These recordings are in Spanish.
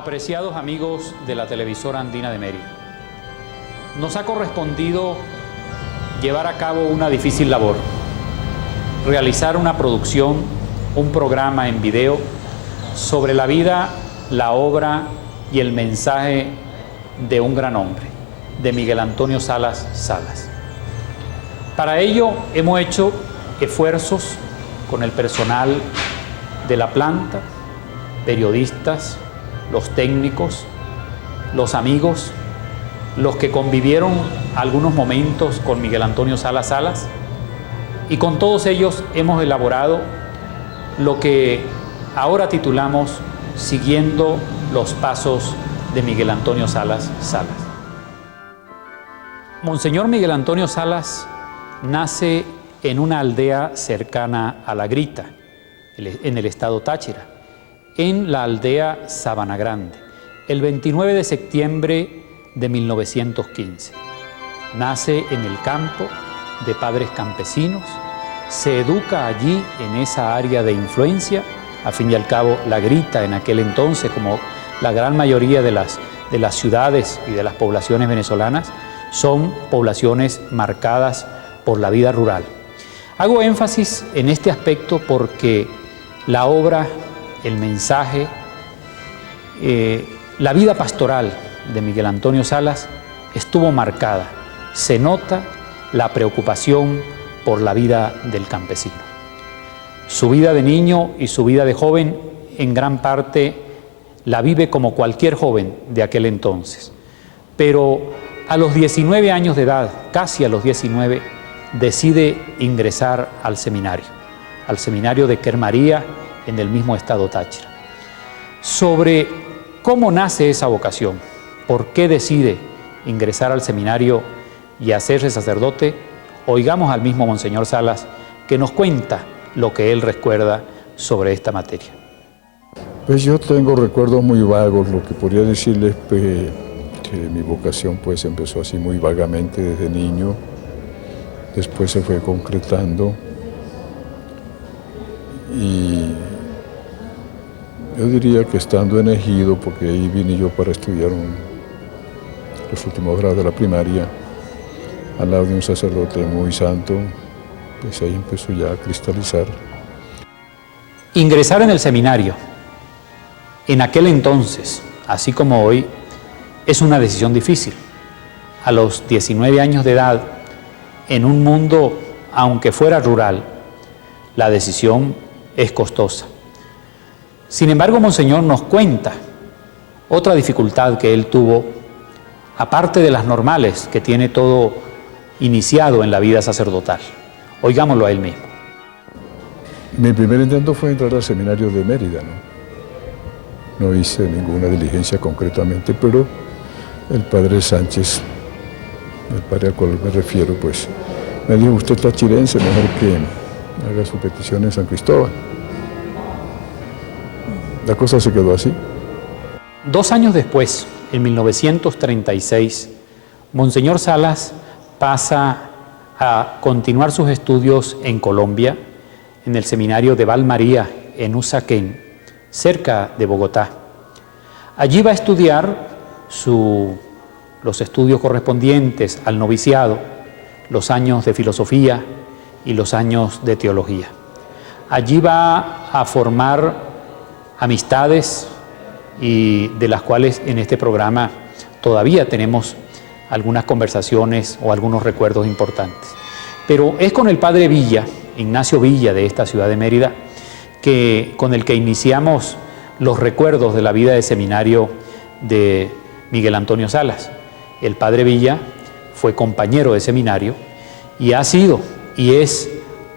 Apreciados amigos de la televisora andina de Mérida, nos ha correspondido llevar a cabo una difícil labor, realizar una producción, un programa en video sobre la vida, la obra y el mensaje de un gran hombre, de Miguel Antonio Salas Salas. Para ello hemos hecho esfuerzos con el personal de la planta, periodistas, los técnicos, los amigos, los que convivieron algunos momentos con Miguel Antonio Salas Salas, y con todos ellos hemos elaborado lo que ahora titulamos Siguiendo los Pasos de Miguel Antonio Salas Salas. Monseñor Miguel Antonio Salas nace en una aldea cercana a La Grita, en el estado Táchira, en la aldea Sabana Grande, el 29 de septiembre de 1915. Nace en el campo de padres campesinos, se educa allí en esa área de influencia. Al fin y al cabo, La Grita en aquel entonces, como la gran mayoría de las ciudades y de las poblaciones venezolanas, son poblaciones marcadas por la vida rural. Hago énfasis en este aspecto porque la obra, el mensaje, la vida pastoral de Miguel Antonio Salas estuvo marcada. Se nota la preocupación por la vida del campesino. Su vida de niño y su vida de joven en gran parte la vive como cualquier joven de aquel entonces. Pero a los 19 años de edad, casi a los 19, decide ingresar al seminario de Quermaría, en el mismo estado Táchira. Sobre cómo nace esa vocación, por qué decide ingresar al seminario y hacerse sacerdote, oigamos al mismo Monseñor Salas, que nos cuenta lo que él recuerda sobre esta materia. Pues yo tengo recuerdos muy vagos, lo que podría decirles que mi vocación pues empezó así muy vagamente desde niño, después se fue concretando y yo diría que estando en Ejido, porque ahí vine yo para estudiar los últimos grados de la primaria, al lado de un sacerdote muy santo, pues ahí empezó ya a cristalizar. Ingresar en el seminario, en aquel entonces, así como hoy, es una decisión difícil. A los 19 años de edad, en un mundo, aunque fuera rural, la decisión es costosa. Sin embargo, Monseñor nos cuenta otra dificultad que él tuvo, aparte de las normales que tiene todo iniciado en la vida sacerdotal. Oigámoslo a él mismo. Mi primer intento fue entrar al seminario de Mérida, No hice ninguna diligencia concretamente, pero el padre Sánchez, el padre al cual me refiero, pues me dijo: usted es tachirense, mejor que haga su petición en San Cristóbal. La cosa se quedó así. 2 años después, en 1936, Monseñor Salas pasa a continuar sus estudios en Colombia, en el seminario de Valmaría, en Usaquén, cerca de Bogotá. Allí va a estudiar los estudios correspondientes al noviciado, los años de filosofía y los años de teología. Allí va a formar amistades y de las cuales en este programa todavía tenemos algunas conversaciones o algunos recuerdos importantes. Pero es con el padre Villa, Ignacio Villa, de esta ciudad de Mérida, con el que iniciamos los recuerdos de la vida de seminario de Miguel Antonio Salas. El padre Villa fue compañero de seminario y ha sido y es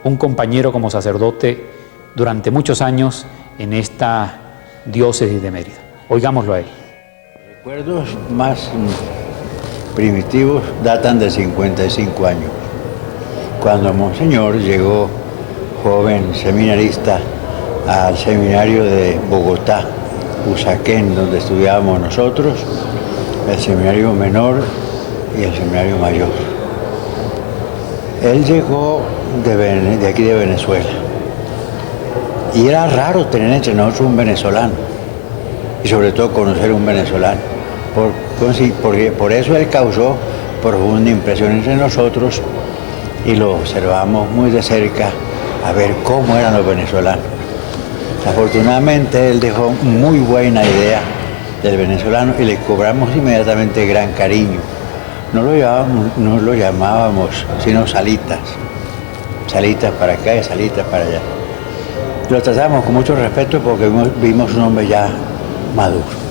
un compañero como sacerdote durante muchos años en esta diócesis de Mérida. Oigámoslo a él. Los recuerdos más primitivos datan de 55 años, cuando Monseñor llegó joven seminarista al seminario de Bogotá, Usaquén, donde estudiábamos nosotros, el seminario menor y el seminario mayor. Él llegó de aquí de Venezuela y era raro tener entre nosotros un venezolano. y sobre todo conocer un venezolano. Por eso él causó profunda impresión entre nosotros y lo observamos muy de cerca a ver cómo eran los venezolanos. Afortunadamente él dejó muy buena idea del venezolano y le cobramos inmediatamente gran cariño. No lo llamábamos sino salitas. Salitas para acá y salitas para allá. Lo tratamos con mucho respeto porque vimos un hombre ya maduro.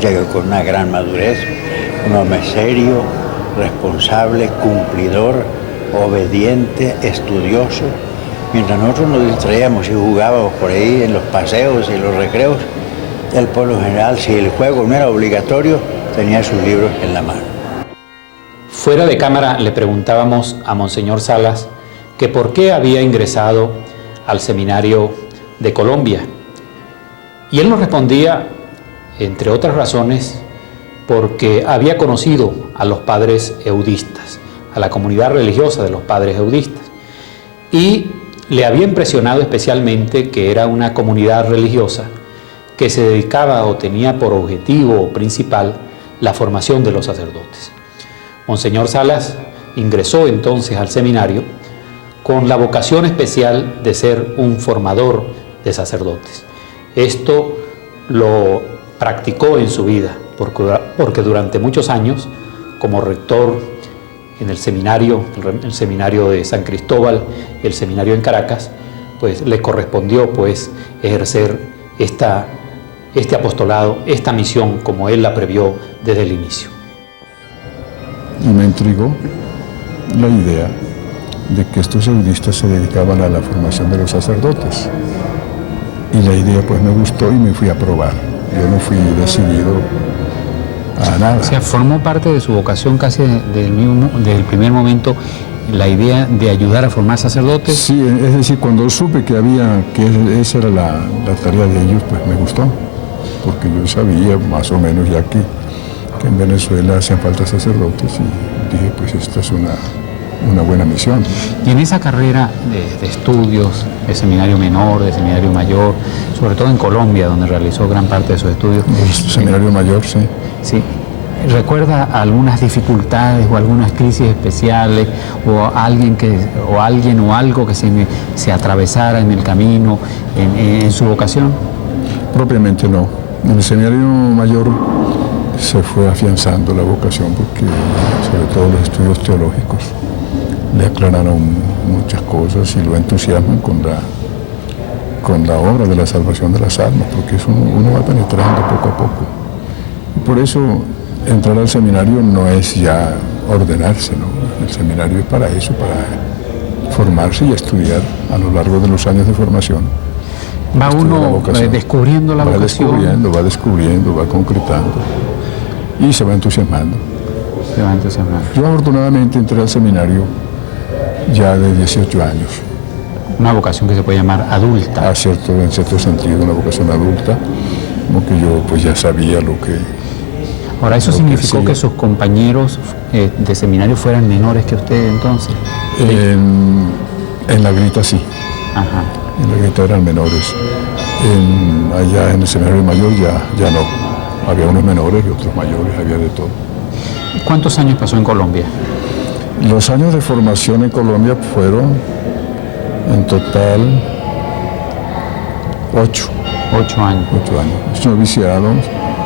Llegó con una gran madurez, un hombre serio, responsable, cumplidor, obediente, estudioso. Mientras nosotros nos distraíamos y jugábamos por ahí en los paseos y en los recreos, él por lo general, si el juego no era obligatorio, tenía sus libros en la mano. Fuera de cámara le preguntábamos a Monseñor Salas que por qué había ingresado al seminario de Colombia. Y él nos respondía, entre otras razones, porque había conocido a los padres eudistas, a la comunidad religiosa de los padres eudistas, y le había impresionado especialmente que era una comunidad religiosa que se dedicaba o tenía por objetivo principal la formación de los sacerdotes. Monseñor Salas ingresó entonces al seminario con la vocación especial de ser un formador de sacerdotes. Esto lo practicó en su vida, porque durante muchos años, como rector en el seminario de San Cristóbal y el seminario en Caracas, pues le correspondió pues ejercer este apostolado, esta misión, como él la previó desde el inicio. Y me intrigó la idea de que estos eudistas se dedicaban a la formación de los sacerdotes. Y la idea pues me gustó y me fui a probar. Yo no fui decidido a nada. O sea, formó parte de su vocación casi del primer momento la idea de ayudar a formar sacerdotes. Sí, es decir, cuando supe que esa era la tarea de ellos, pues me gustó. Porque yo sabía más o menos ya que en Venezuela hacían falta sacerdotes y dije, pues esta es una buena misión. Y en esa carrera de estudios, de seminario menor, de seminario mayor, sobre todo en Colombia, donde realizó gran parte de sus estudios. El seminario mayor, sí. Sí. ¿Recuerda algunas dificultades o algunas crisis especiales o alguien o algo que se atravesara en el camino, en su vocación? Propiamente no. En el seminario mayor se fue afianzando la vocación porque, sobre todo los estudios teológicos, le aclararon muchas cosas y lo entusiasman con la obra de la salvación de las almas, porque eso uno va penetrando poco a poco. Y por eso entrar al seminario no es ya ordenarse, ¿no? El seminario es para eso, para formarse y estudiar a lo largo de los años de formación. Va uno descubriendo la vocación. Va descubriendo, va concretando y se va entusiasmando. Yo afortunadamente entré al seminario ya de 18 años. Una vocación que se puede llamar adulta. En cierto sentido, una vocación adulta, como que yo pues ya sabía lo que... Ahora, ¿eso significó que sus compañeros de seminario fueran menores que usted entonces? En la grita sí. Ajá. En la grita eran menores. Allá en el seminario mayor ya no. Había unos menores y otros mayores, había de todo. ¿Cuántos años pasó en Colombia? Los años de formación en Colombia fueron en total 8. 8 años. 8 años. Noviciado,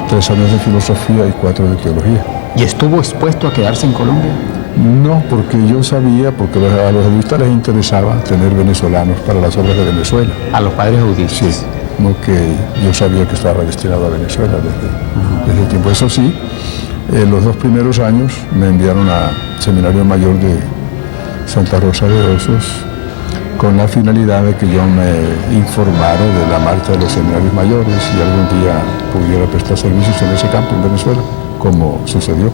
3 años de filosofía y 4 de teología. ¿Y estuvo expuesto a quedarse en Colombia? No, porque yo sabía, porque a los eudistas les interesaba tener venezolanos para las obras de Venezuela. ¿A los padres eudistas? Sí, como que yo sabía que estaba destinado a Venezuela desde el tiempo. Eso sí, los 2 primeros años me enviaron al Seminario Mayor de Santa Rosa de Osos con la finalidad de que yo me informara de la marcha de los seminarios mayores y algún día pudiera prestar servicios en ese campo en Venezuela, como sucedió.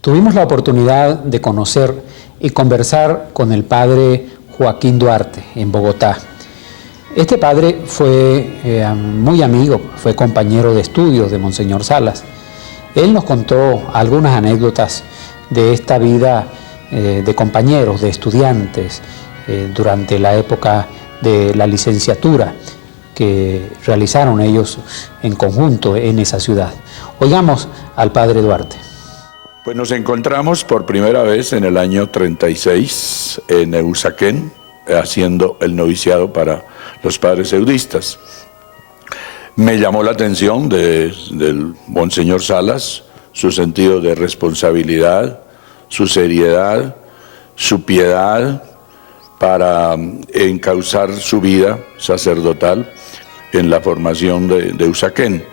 Tuvimos la oportunidad de conocer y conversar con el padre Joaquín Duarte en Bogotá. Este padre fue muy amigo, fue compañero de estudios de Monseñor Salas. Él nos contó algunas anécdotas de esta vida de compañeros, de estudiantes, durante la época de la licenciatura. que realizaron ellos en conjunto en esa ciudad. Oigamos al padre Duarte. Pues nos encontramos por primera vez en el año 36 en Usaquén, haciendo el noviciado para los padres eudistas. Me llamó la atención del Monseñor Salas, su sentido de responsabilidad, su seriedad, su piedad para encauzar su vida sacerdotal en la formación de Usaquén.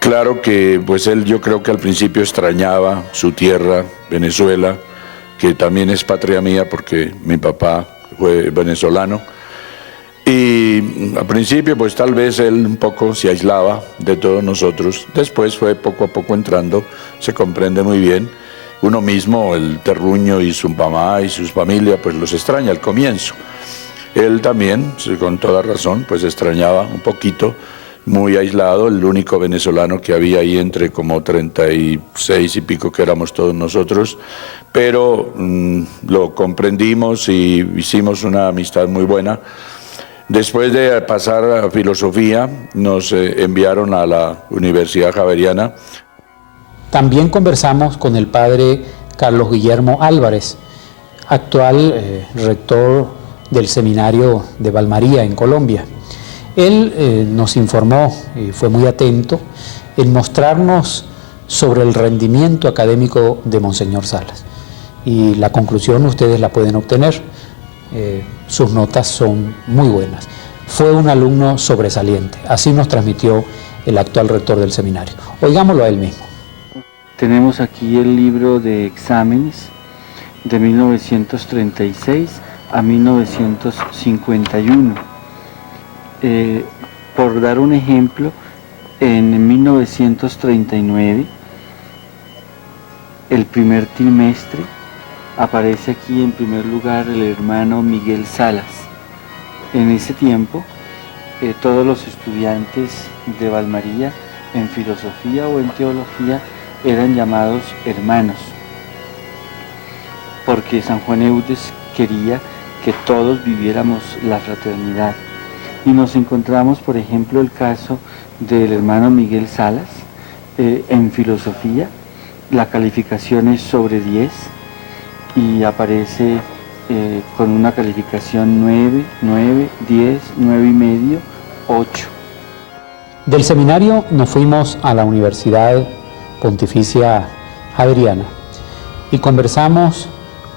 Claro que pues él, yo creo que al principio extrañaba su tierra, Venezuela, que también es patria mía porque mi papá fue venezolano. Y al principio pues tal vez él un poco se aislaba de todos nosotros. Después fue poco a poco entrando, se comprende muy bien. Uno mismo, el terruño y su mamá y sus familias, pues los extraña al comienzo. Él también, con toda razón, pues extrañaba un poquito, muy aislado, el único venezolano que había ahí entre como 36 y pico que éramos todos nosotros, pero lo comprendimos y hicimos una amistad muy buena. Después de pasar a filosofía, nos enviaron a la Universidad Javeriana. También conversamos con el padre Carlos Guillermo Álvarez, actual rector del seminario de Valmaría en Colombia. Él nos informó y fue muy atento en mostrarnos sobre el rendimiento académico de Monseñor Salas. Y la conclusión ustedes la pueden obtener. Sus notas son muy buenas. Fue un alumno sobresaliente. Así nos transmitió el actual rector del seminario. Oigámoslo a él mismo. Tenemos aquí el libro de exámenes de 1936 a 1951. Por dar un ejemplo, en 1939, el primer trimestre, aparece aquí en primer lugar el hermano Miguel Salas. En ese tiempo, todos los estudiantes de Valmaría en filosofía o en teología eran llamados hermanos, porque San Juan Eudes quería que todos viviéramos la fraternidad. Y nos encontramos, por ejemplo, el caso del hermano Miguel Salas. En filosofía, la calificación es sobre 10 y aparece con una calificación 9, 9, 10, 9 y medio, 8. Del seminario nos fuimos a la Universidad Pontificia Javeriana y conversamos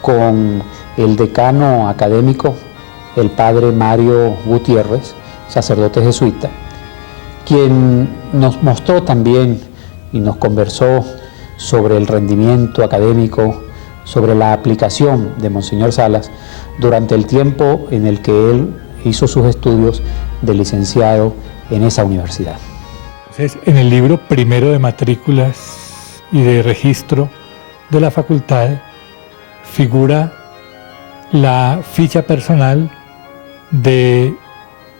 con el decano académico, el padre Mario Gutiérrez, sacerdote jesuita, quien nos mostró también y nos conversó sobre el rendimiento académico, sobre la aplicación de Monseñor Salas durante el tiempo en el que él hizo sus estudios de licenciado en esa universidad. Entonces, en el libro primero de matrículas y de registro de la facultad figura la ficha personal de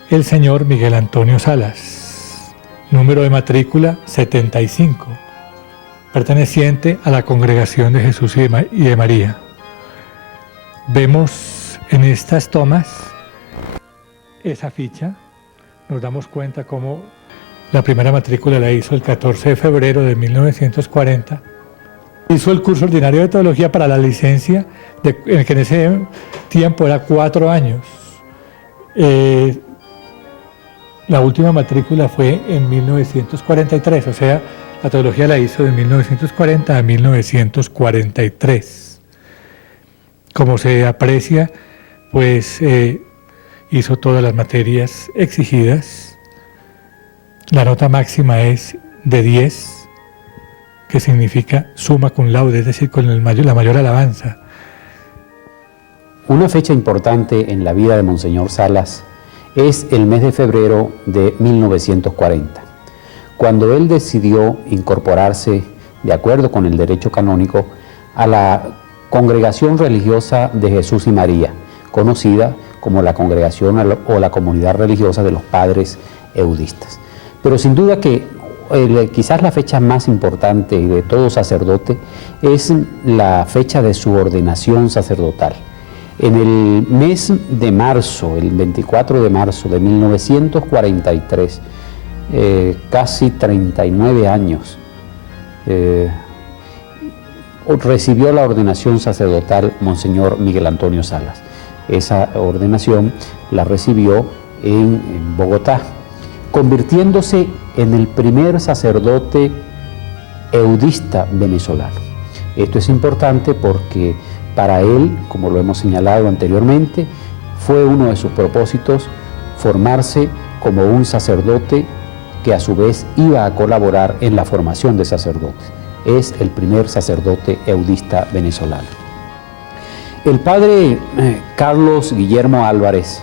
el señor Miguel Antonio Salas, número de matrícula 75, perteneciente a la Congregación de Jesús y de María. Vemos en estas tomas esa ficha, nos damos cuenta cómo la primera matrícula la hizo el 14 de febrero de 1940. Hizo el curso ordinario de teología para la licencia, que en ese tiempo era 4 años. La última matrícula fue en 1943, o sea, la teología la hizo de 1940 a 1943. Como se aprecia, pues hizo todas las materias exigidas. La nota máxima es de 10, que significa summa cum laude, es decir, con la mayor alabanza. Una fecha importante en la vida de Monseñor Salas es el mes de febrero de 1940, cuando él decidió incorporarse, de acuerdo con el derecho canónico, a la Congregación Religiosa de Jesús y María, conocida como la Congregación o la Comunidad Religiosa de los Padres Eudistas. Pero sin duda que quizás la fecha más importante de todo sacerdote es la fecha de su ordenación sacerdotal. En el mes de marzo, el 24 de marzo de 1943, casi 39 años, recibió la ordenación sacerdotal Monseñor Miguel Antonio Salas. Esa ordenación la recibió en Bogotá, convirtiéndose en el primer sacerdote eudista venezolano. Esto es importante porque para él, como lo hemos señalado anteriormente, fue uno de sus propósitos formarse como un sacerdote que a su vez iba a colaborar en la formación de sacerdotes. Es el primer sacerdote eudista venezolano. El padre Carlos Guillermo Álvarez,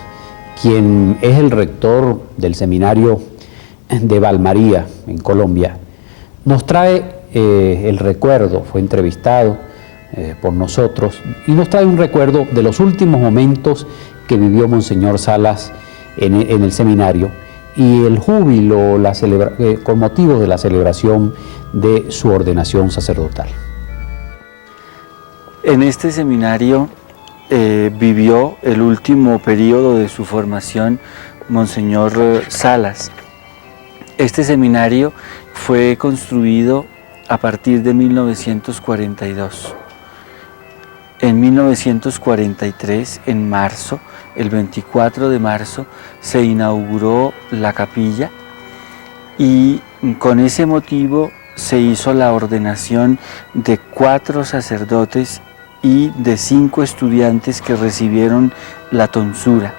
quien es el rector del seminario de Valmaría, en Colombia, nos trae el recuerdo, fue entrevistado por nosotros, y nos trae un recuerdo de los últimos momentos que vivió Monseñor Salas en el seminario y el júbilo con motivo de la celebración de su ordenación sacerdotal. En este seminario vivió el último periodo de su formación Monseñor Salas. Este seminario fue construido a partir de 1942. En 1943, en marzo, el 24 de marzo, se inauguró la capilla y con ese motivo se hizo la ordenación de 4 sacerdotes y de 5 estudiantes que recibieron la tonsura.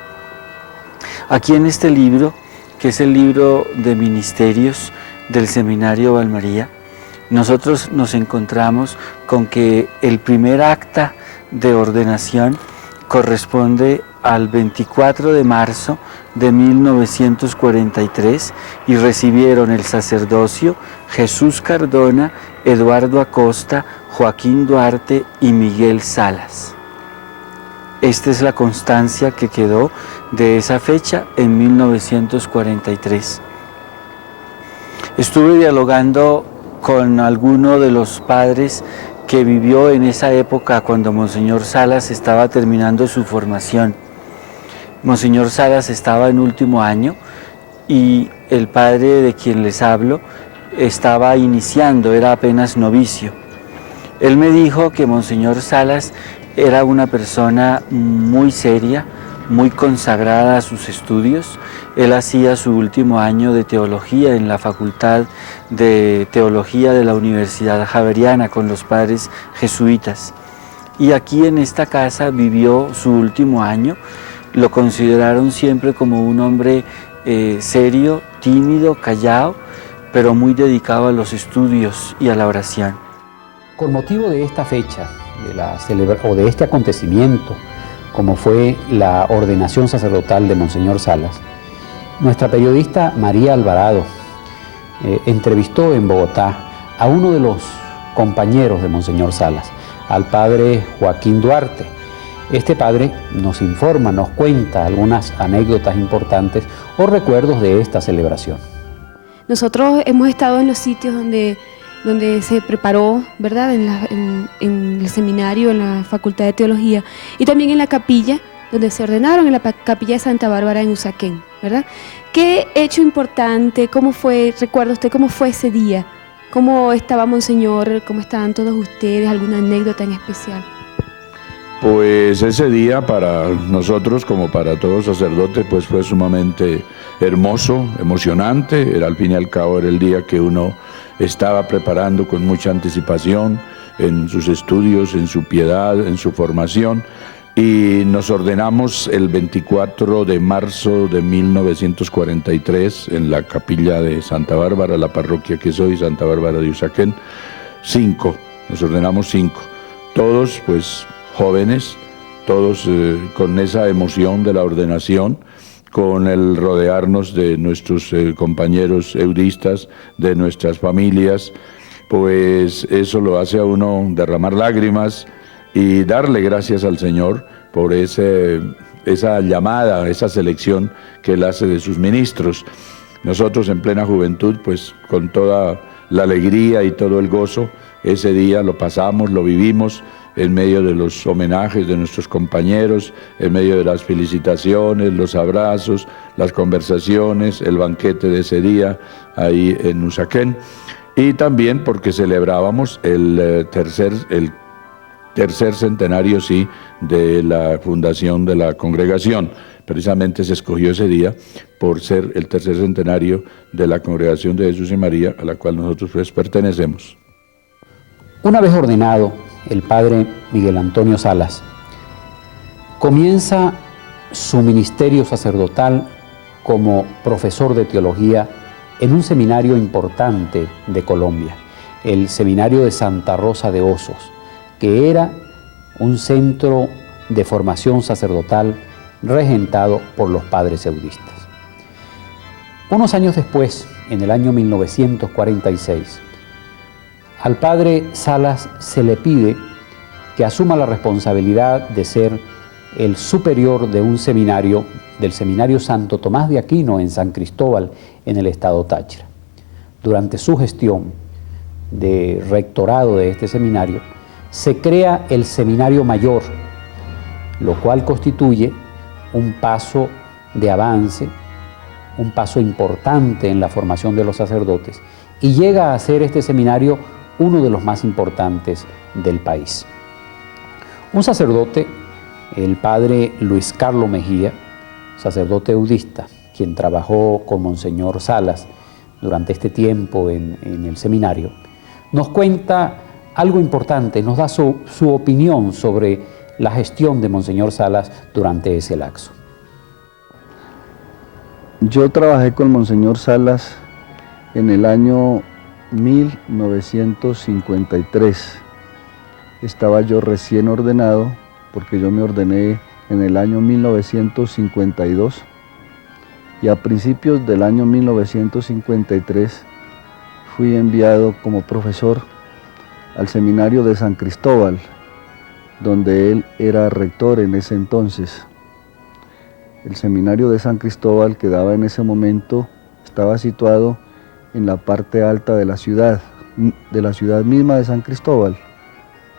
Aquí en este libro, que es el libro de ministerios del Seminario Valmaría, nosotros nos encontramos con que el primer acta de ordenación corresponde al 24 de marzo de 1943 y recibieron el sacerdocio Jesús Cardona, Eduardo Acosta, Joaquín Duarte y Miguel Salas. Esta es la constancia que quedó de esa fecha en 1943. Estuve dialogando con alguno de los padres que vivió en esa época cuando Monseñor Salas estaba terminando su formación. Monseñor Salas estaba en último año y el padre de quien les hablo estaba iniciando, era apenas novicio. Él me dijo que Monseñor Salas era una persona muy seria, muy consagrada a sus estudios. Él hacía su último año de teología en la Facultad de Teología de la Universidad Javeriana con los padres jesuitas. Y aquí en esta casa vivió su último año. Lo consideraron siempre como un hombre serio, tímido, callado, pero muy dedicado a los estudios y a la oración. Con motivo de esta fecha, de este acontecimiento, como fue la ordenación sacerdotal de Monseñor Salas, nuestra periodista María Alvarado entrevistó en Bogotá a uno de los compañeros de Monseñor Salas, al padre Joaquín Duarte. Este padre nos informa, nos cuenta algunas anécdotas importantes o recuerdos de esta celebración. Nosotros hemos estado en los sitios donde se preparó, ¿verdad?, en el seminario, en la Facultad de Teología, y también en la capilla, donde se ordenaron, en la capilla de Santa Bárbara en Usaquén, ¿verdad? ¿Qué hecho importante, cómo fue, recuerda usted cómo fue ese día? ¿Cómo estaba Monseñor? ¿Cómo estaban todos ustedes? ¿Alguna anécdota en especial? Pues ese día para nosotros, como para todos sacerdotes, pues fue sumamente hermoso, emocionante. Era, al fin y al cabo, era el día que uno estaba preparando con mucha anticipación en sus estudios, en su piedad, en su formación. Y nos ordenamos el 24 de marzo de 1943 en la capilla de Santa Bárbara, la parroquia que soy, Santa Bárbara de Usaquén. 5, nos ordenamos 5. Todos pues jóvenes, todos con esa emoción de la ordenación, con el rodearnos de nuestros compañeros eudistas, de nuestras familias, pues eso lo hace a uno derramar lágrimas y darle gracias al Señor por esa llamada, esa selección que Él hace de sus ministros. Nosotros en plena juventud, pues con toda la alegría y todo el gozo, ese día lo pasamos, lo vivimos en medio de los homenajes de nuestros compañeros, en medio de las felicitaciones, los abrazos, las conversaciones, el banquete de ese día ahí en Usaquén, y también porque celebrábamos el tercer centenario, sí, de la fundación de la congregación. Precisamente se escogió ese día por ser el tercer centenario de la Congregación de Jesús y María, a la cual nosotros pues pertenecemos. Una vez ordenado, el padre Miguel Antonio Salas comienza su ministerio sacerdotal como profesor de teología en un seminario importante de Colombia, el Seminario de Santa Rosa de Osos, que era un centro de formación sacerdotal regentado por los padres eudistas. Unos años después, en el año 1946, al padre Salas se le pide que asuma la responsabilidad de ser el superior de un seminario, del Seminario Santo Tomás de Aquino en San Cristóbal, en el estado Táchira. Durante su gestión de rectorado de este seminario, se crea el Seminario Mayor, lo cual constituye un paso de avance, un paso importante en la formación de los sacerdotes, y llega a ser este seminario uno de los más importantes del país. Un sacerdote, el padre Luis Carlos Mejía, sacerdote eudista, quien trabajó con Monseñor Salas durante este tiempo en el seminario, nos cuenta algo importante, nos da su opinión sobre la gestión de Monseñor Salas durante ese lapso. Yo trabajé con Monseñor Salas en el año 1953. Estaba yo recién ordenado, porque yo me ordené en el año 1952, y a principios del año 1953 fui enviado como profesor al seminario de San Cristóbal, donde él era rector en ese entonces. El seminario de San Cristóbal, que daba en ese momento, estaba situado en la parte alta de la ciudad misma de San Cristóbal,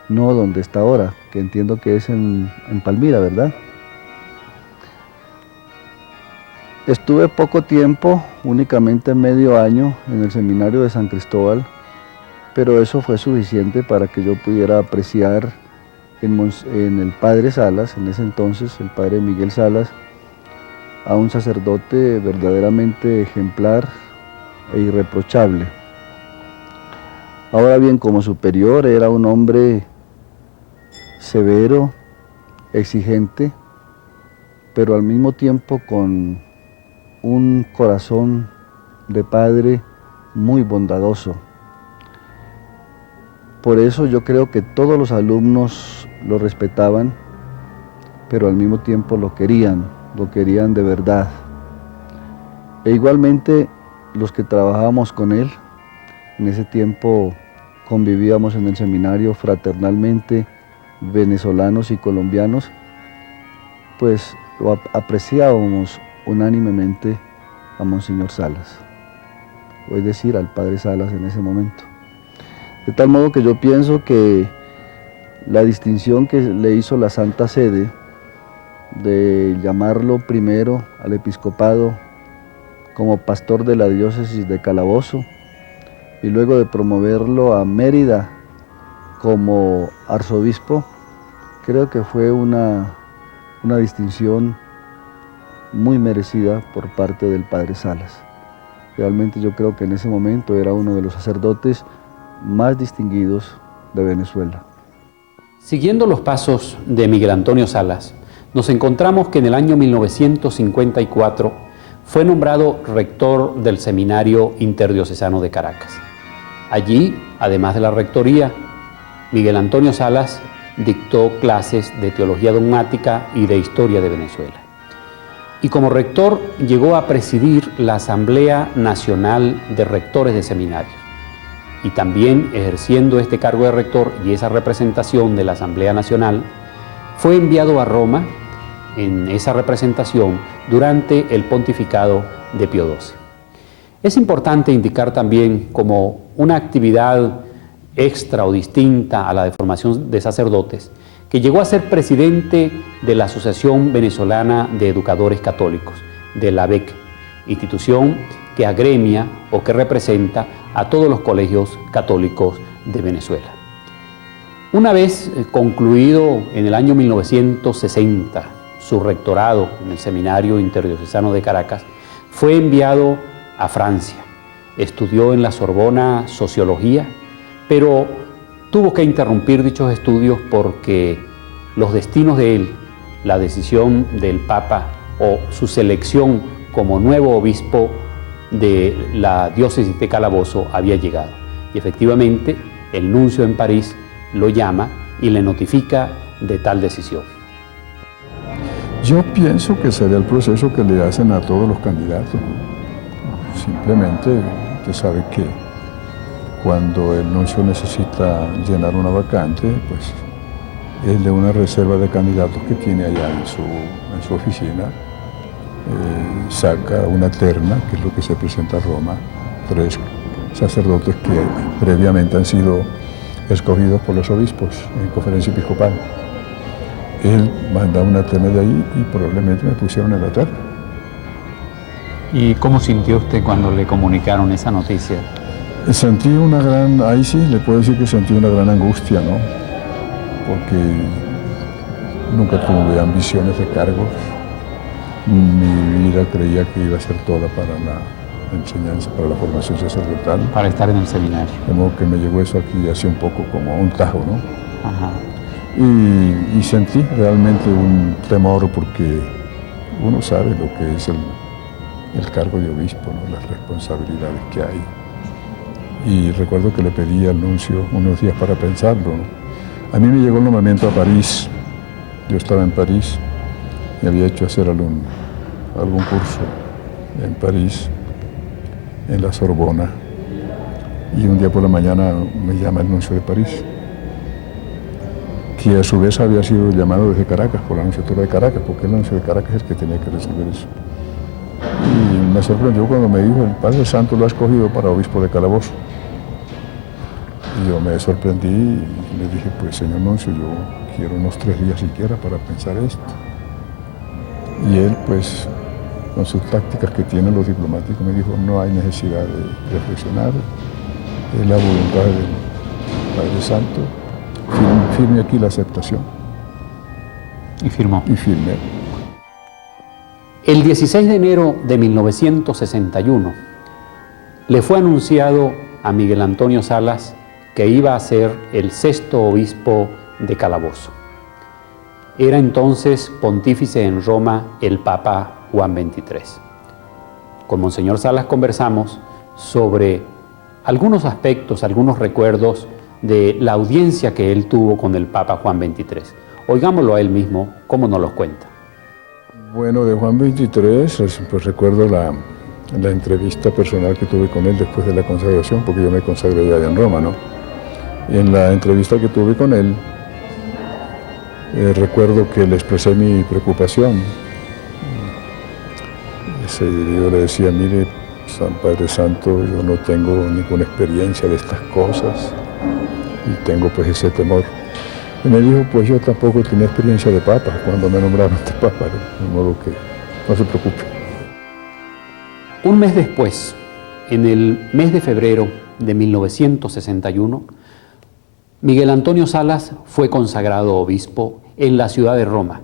no donde está ahora, que entiendo que es en Palmira, ¿verdad? Estuve poco tiempo, únicamente medio año, en el seminario de San Cristóbal, pero eso fue suficiente para que yo pudiera apreciar en el padre Salas, en ese entonces, el padre Miguel Salas, a un sacerdote verdaderamente ejemplar e irreprochable. Ahora bien, como superior era un hombre severo, exigente, pero al mismo tiempo con un corazón de padre muy bondadoso. Por eso yo creo que todos los alumnos lo respetaban, pero al mismo tiempo lo querían de verdad. E igualmente los que trabajábamos con él, en ese tiempo convivíamos en el seminario fraternalmente, venezolanos y colombianos, pues lo apreciábamos unánimemente a Monseñor Salas, es decir, al padre Salas en ese momento. De tal modo que yo pienso que la distinción que le hizo la Santa Sede de llamarlo primero al episcopado como pastor de la diócesis de Calabozo y luego de promoverlo a Mérida como arzobispo, creo que fue una distinción muy merecida por parte del padre Salas. Realmente yo creo que en ese momento era uno de los sacerdotes más distinguidos de Venezuela. Siguiendo los pasos de Miguel Antonio Salas, nos encontramos que en el año 1954 fue nombrado rector del Seminario Interdiocesano de Caracas. Allí, además de la rectoría, Miguel Antonio Salas dictó clases de teología dogmática y de historia de Venezuela. Y como rector llegó a presidir la Asamblea Nacional de Rectores de Seminarios. Y también ejerciendo este cargo de rector y esa representación de la Asamblea Nacional, fue enviado a Roma en esa representación durante el pontificado de Pío XII. Es importante indicar también como una actividad extra o distinta a la de formación de sacerdotes, que llegó a ser presidente de la Asociación Venezolana de Educadores Católicos, de la AVEC, institución que agremia o que representa a todos los colegios católicos de Venezuela. Una vez concluido en el año 1960 su rectorado en el Seminario Interdiocesano de Caracas, fue enviado a Francia. Estudió en la Sorbona Sociología, pero tuvo que interrumpir dichos estudios porque los destinos de él, la decisión del Papa o su selección como nuevo obispo de la diócesis de Calabozo había llegado. Y efectivamente, el nuncio en París lo llama y le notifica de tal decisión. Yo pienso que sería el proceso que le hacen a todos los candidatos. Simplemente, usted sabe que cuando el nuncio necesita llenar una vacante, pues es de una reserva de candidatos que tiene allá en su oficina. Saca una terna, que es lo que se presenta a Roma, 3 sacerdotes que previamente han sido escogidos por los obispos en conferencia episcopal. Él manda una terna de ahí y probablemente me pusieron en la terna. ¿Y cómo sintió usted cuando le comunicaron esa noticia? Sentí una gran, ahí sí le puedo decir que sentí una gran angustia, ¿no? Porque nunca tuve ambiciones de cargos. Mi vida creía que iba a ser toda para la enseñanza, para la formación sacerdotal. Para estar en el seminario. Como que me llegó eso aquí hace un poco como un tajo, ¿no? Ajá. Y sentí realmente un temor porque uno sabe lo que es el cargo de obispo, ¿no? Las responsabilidades que hay. Y recuerdo que le pedí al nuncio unos días para pensarlo, ¿no? A mí me llegó el nombramiento a París. Yo estaba en París y había hecho hacer algún curso en París, en la Sorbona. Y un día por la mañana me llama el nuncio de París, que a su vez había sido llamado desde Caracas, por la nunciatura de Caracas, porque el nuncio de Caracas es el que tenía que resolver eso. Y me sorprendió cuando me dijo, el Padre Santo lo ha escogido para obispo de Calabozo. Y yo me sorprendí y le dije, pues señor nuncio, yo quiero unos 3 días siquiera para pensar esto. Y él, pues, con sus tácticas que tienen los diplomáticos, me dijo, no hay necesidad de reflexionar, es la voluntad del Padre Santo, firme aquí la aceptación. Y firmó. Y firmé. El 16 de enero de 1961 le fue anunciado a Miguel Antonio Salas que iba a ser el 6º obispo de Calabozo. Era entonces pontífice en Roma el Papa Juan XXIII. Con Monseñor Salas conversamos sobre algunos aspectos, algunos recuerdos de la audiencia que él tuvo con el Papa Juan XXIII. Oigámoslo a él mismo, cómo nos lo cuenta. Bueno, de Juan XXIII, pues recuerdo la entrevista personal que tuve con él después de la consagración, porque yo me consagré ya en Roma, ¿no? Y en la entrevista que tuve con él, recuerdo que le expresé mi preocupación. Yo le decía, mire, San Padre Santo, yo no tengo ninguna experiencia de estas cosas y tengo pues ese temor. Y me dijo, pues yo tampoco tenía experiencia de papa cuando me nombraron de papa, ¿no? De modo que no se preocupe. Un mes después, en el mes de febrero de 1961, Miguel Antonio Salas fue consagrado obispo en la ciudad de Roma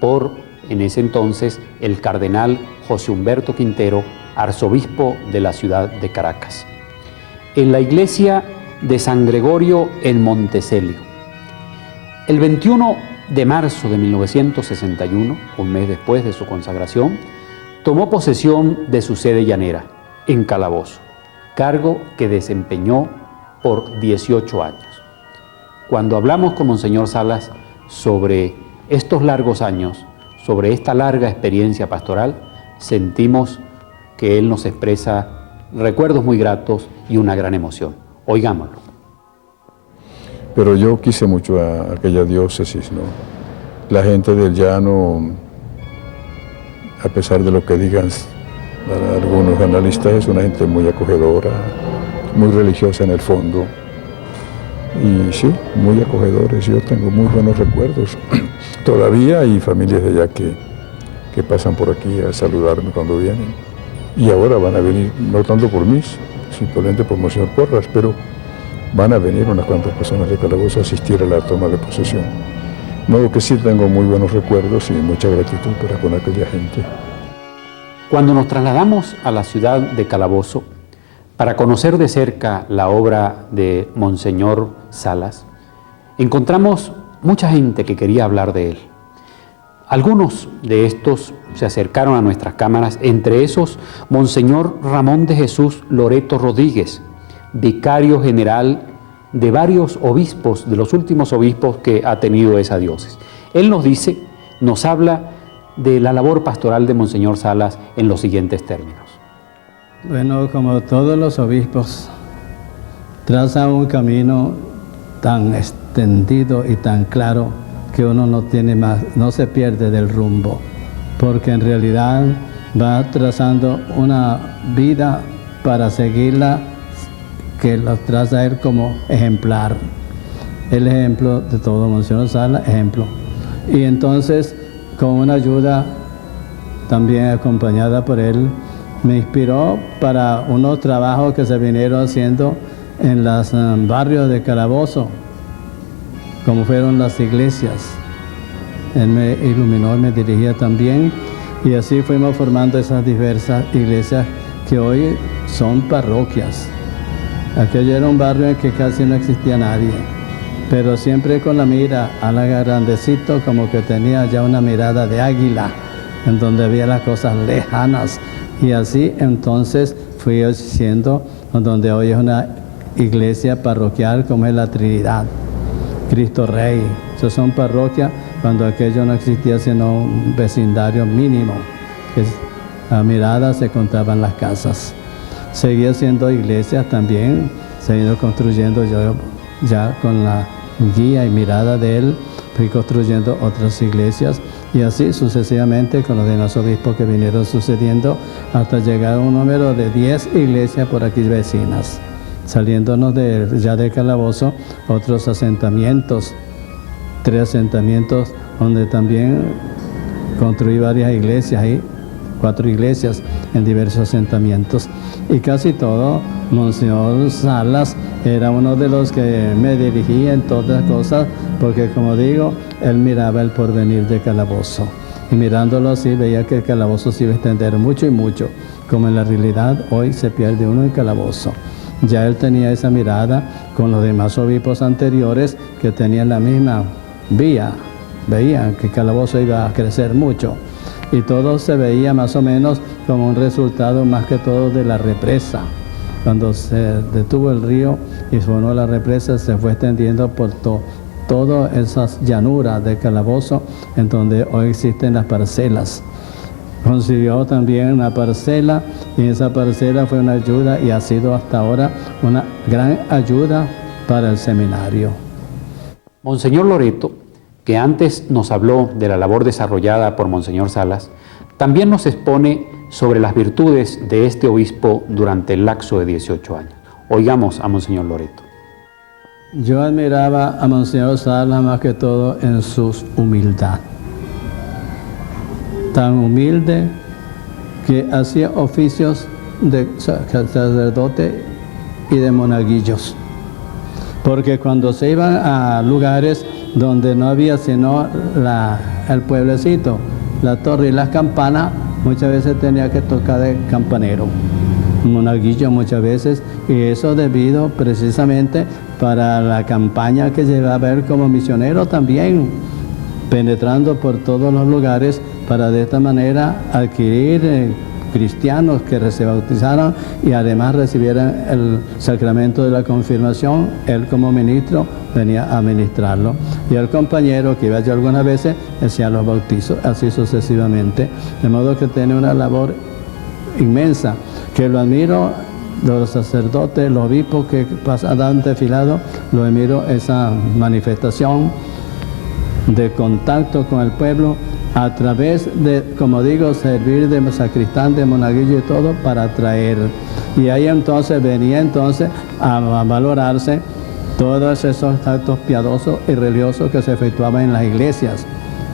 por, en ese entonces, el cardenal José Humberto Quintero, arzobispo de la ciudad de Caracas, en la iglesia de San Gregorio en Montecelio. El 21 de marzo de 1961, un mes después de su consagración, tomó posesión de su sede llanera, en Calabozo, cargo que desempeñó por 18 años. Cuando hablamos con Monseñor Salas sobre estos largos años, sobre esta larga experiencia pastoral, sentimos que él nos expresa recuerdos muy gratos y una gran emoción. Oigámoslo. Pero yo quise mucho a aquella diócesis, ¿no? La gente del llano, a pesar de lo que digan algunos analistas, es una gente muy acogedora, muy religiosa en el fondo. Y sí, muy acogedores. Yo tengo muy buenos recuerdos. Todavía hay familias de allá que pasan por aquí a saludarme cuando vienen. Y ahora van a venir, no tanto por mí, simplemente por Monseñor Porras, pero van a venir unas cuantas personas de Calabozo a asistir a la toma de posesión. De modo que sí tengo muy buenos recuerdos y mucha gratitud para con aquella gente. Cuando nos trasladamos a la ciudad de Calabozo para conocer de cerca la obra de Monseñor Salas, encontramos mucha gente que quería hablar de él. Algunos de estos se acercaron a nuestras cámaras, entre esos Monseñor Ramón de Jesús Loreto Rodríguez, vicario general de varios obispos, de los últimos obispos que ha tenido esa diócesis. Él nos habla de la labor pastoral de Monseñor Salas en los siguientes términos. Bueno, como todos los obispos, trazan un camino tan extendido y tan claro que uno no se pierde del rumbo, porque en realidad va trazando una vida para seguirla que lo traza él como ejemplar. El ejemplo de todo Monseñor Salas, ejemplo. Y entonces, con una ayuda también acompañada por él, me inspiró para unos trabajos que se vinieron haciendo en los barrios de Calabozo, como fueron las iglesias. Él me iluminó y me dirigía también, y así fuimos formando esas diversas iglesias que hoy son parroquias. Aquello era un barrio en que casi no existía nadie, pero siempre con la mira a la grandecito, como que tenía ya una mirada de águila, en donde veía las cosas lejanas, y así entonces fui siendo donde hoy es una iglesia parroquial como es la Trinidad, Cristo Rey. Esas son parroquias cuando aquello no existía sino un vecindario mínimo, que a mirada se contaban las casas. Seguía siendo iglesias también, se ha ido construyendo yo ya con la guía y mirada de él, fui construyendo otras iglesias y así sucesivamente con los demás obispos que vinieron sucediendo hasta llegar a un número de 10 iglesias por aquí vecinas. Saliéndonos ya de Calabozo, otros asentamientos, 3 asentamientos donde también construí varias iglesias ahí, 4 iglesias en diversos asentamientos. Y casi todo, Monseñor Salas era uno de los que me dirigía en todas las cosas, porque como digo, él miraba el porvenir de Calabozo. Y mirándolo así, veía que el Calabozo se iba a extender mucho y mucho, como en la realidad hoy se pierde uno en Calabozo. Ya él tenía esa mirada con los demás obispos anteriores que tenían la misma vía, veían que Calabozo iba a crecer mucho. Y todo se veía más o menos como un resultado más que todo de la represa. Cuando se detuvo el río y formó la represa, se fue extendiendo por todas esas llanuras de Calabozo, en donde hoy existen las parcelas. Consiguió también una parcela y esa parcela fue una ayuda y ha sido hasta ahora una gran ayuda para el seminario. Monseñor Loreto, que antes nos habló de la labor desarrollada por Monseñor Salas, también nos expone sobre las virtudes de este obispo durante el lapso de 18 años. Oigamos a Monseñor Loreto. Yo admiraba a Monseñor Salas más que todo en su humildad. Tan humilde que hacía oficios de sacerdote y de monaguillos. Porque cuando se iban a lugares donde no había sino el pueblecito, la torre y las campanas, muchas veces tenía que tocar de campanero, monaguillo muchas veces, y eso debido precisamente para la campaña que llevaba él como misionero también, penetrando por todos los lugares para de esta manera adquirir cristianos que se bautizaran y además recibieran el sacramento de la confirmación. Él como ministro venía a ministrarlo y el compañero que iba yo algunas veces hacía los bautizos, así sucesivamente, de modo que tiene una labor inmensa, que lo admiro. Los sacerdotes, los obispos que pasan desfilado, lo admiro esa manifestación de contacto con el pueblo a través de, como digo, servir de sacristán, de monaguillo y todo para atraer. Y ahí entonces venía entonces a valorarse todos esos actos piadosos y religiosos que se efectuaban en las iglesias.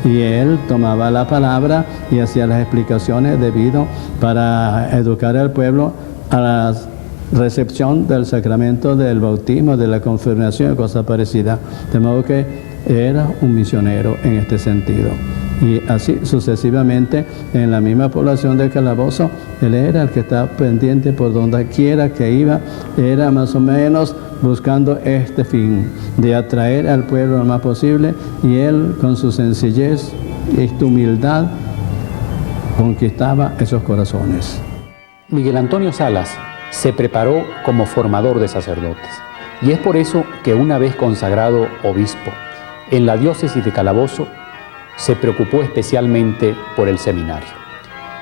Y él tomaba la palabra y hacía las explicaciones debido para educar al pueblo a la recepción del sacramento del bautismo, de la confirmación y cosas parecidas. De modo que era un misionero en este sentido. Y así sucesivamente en la misma población de Calabozo, él era el que estaba pendiente por donde quiera que iba, era más o menos buscando este fin, de atraer al pueblo lo más posible, y él con su sencillez y esta humildad conquistaba esos corazones. Miguel Antonio Salas se preparó como formador de sacerdotes, y es por eso que una vez consagrado obispo en la diócesis de Calabozo, se preocupó especialmente por el seminario.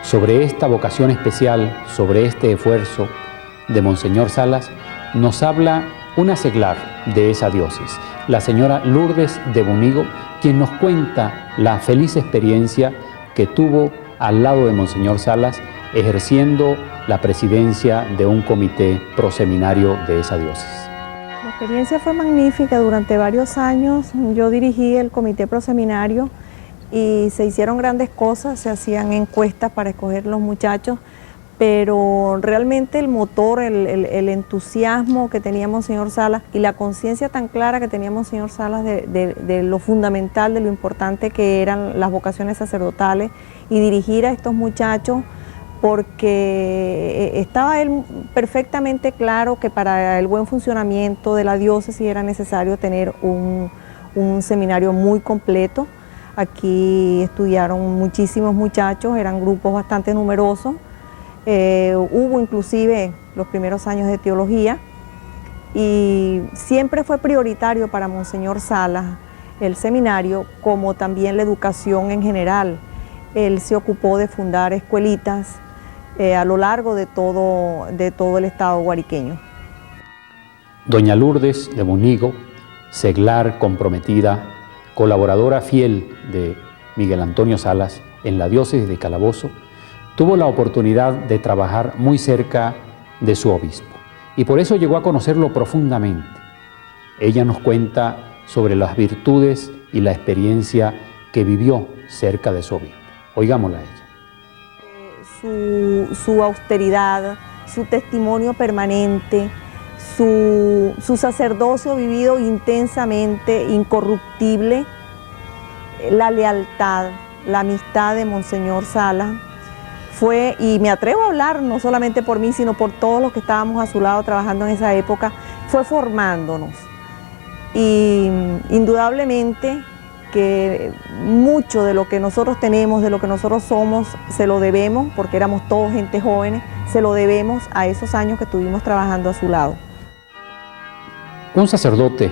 Sobre esta vocación especial, sobre este esfuerzo de Monseñor Salas, nos habla una seglar de esa diócesis, la señora Lourdes de Bunigo, quien nos cuenta la feliz experiencia que tuvo al lado de Monseñor Salas ejerciendo la presidencia de un comité proseminario de esa diócesis. La experiencia fue magnífica. Durante varios años yo dirigí el comité proseminario y se hicieron grandes cosas, se hacían encuestas para escoger los muchachos, pero realmente el motor, el entusiasmo que tenía Monseñor Salas y la conciencia tan clara que tenía Monseñor Salas de lo fundamental, de lo importante que eran las vocaciones sacerdotales y dirigir a estos muchachos, porque estaba él perfectamente claro que para el buen funcionamiento de la diócesis era necesario tener un seminario muy completo. Aquí estudiaron muchísimos muchachos, eran grupos bastante numerosos. Hubo inclusive los primeros años de teología y siempre fue prioritario para Monseñor Salas el seminario, como también la educación en general. Él se ocupó de fundar escuelitas a lo largo de todo el estado guariqueño. Doña Lourdes de Bunigo, seglar comprometida, colaboradora fiel de Miguel Antonio Salas en la diócesis de Calabozo, tuvo la oportunidad de trabajar muy cerca de su obispo y por eso llegó a conocerlo profundamente. Ella nos cuenta sobre las virtudes y la experiencia que vivió cerca de su obispo. Oigámosla a ella. Su austeridad, su testimonio permanente, su sacerdocio vivido intensamente, incorruptible, la lealtad, la amistad de Monseñor Salas fue, y me atrevo a hablar no solamente por mí, sino por todos los que estábamos a su lado trabajando en esa época, fue formándonos. Y indudablemente que mucho de lo que nosotros tenemos, de lo que nosotros somos, se lo debemos, porque éramos todos gente jóvenes, se lo debemos a esos años que estuvimos trabajando a su lado. Un sacerdote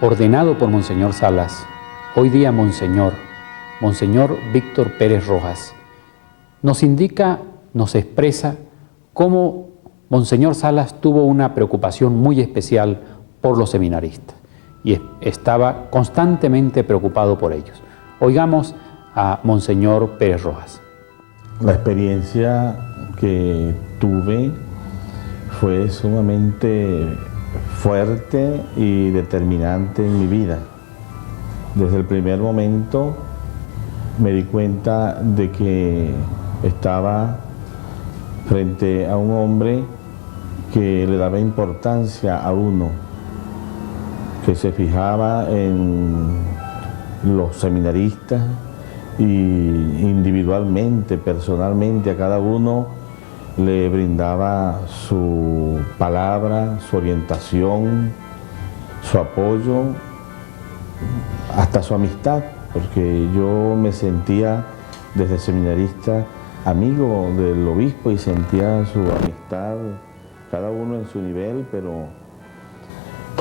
ordenado por Monseñor Salas, hoy día Monseñor Víctor Pérez Rojas, nos indica, nos expresa cómo Monseñor Salas tuvo una preocupación muy especial por los seminaristas y estaba constantemente preocupado por ellos. Oigamos a Monseñor Pérez Rojas. La experiencia que tuve fue sumamente fuerte y determinante en mi vida. Desde el primer momento me di cuenta de que estaba frente a un hombre que le daba importancia a uno, que se fijaba en los seminaristas y individualmente, personalmente a cada uno le brindaba su palabra, su orientación, su apoyo, hasta su amistad, porque yo me sentía desde seminarista amigo del obispo y sentía su amistad, cada uno en su nivel, pero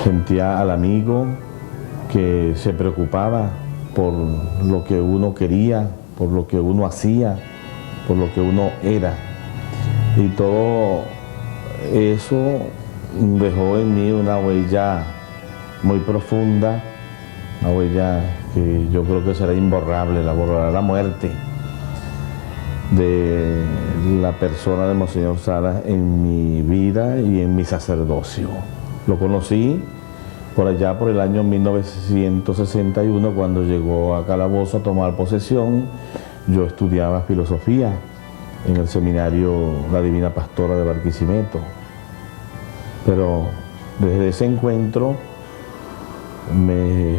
sentía al amigo que se preocupaba por lo que uno quería, por lo que uno hacía, por lo que uno era. Y todo eso dejó en mí una huella muy profunda, una huella que yo creo que será imborrable, la borrará la muerte de la persona de Monseñor Salas en mi vida y en mi sacerdocio. Lo conocí Por allá por el año 1961, cuando llegó a Calabozo a tomar posesión, yo estudiaba filosofía en el seminario La Divina Pastora de Barquisimeto. Pero desde ese encuentro me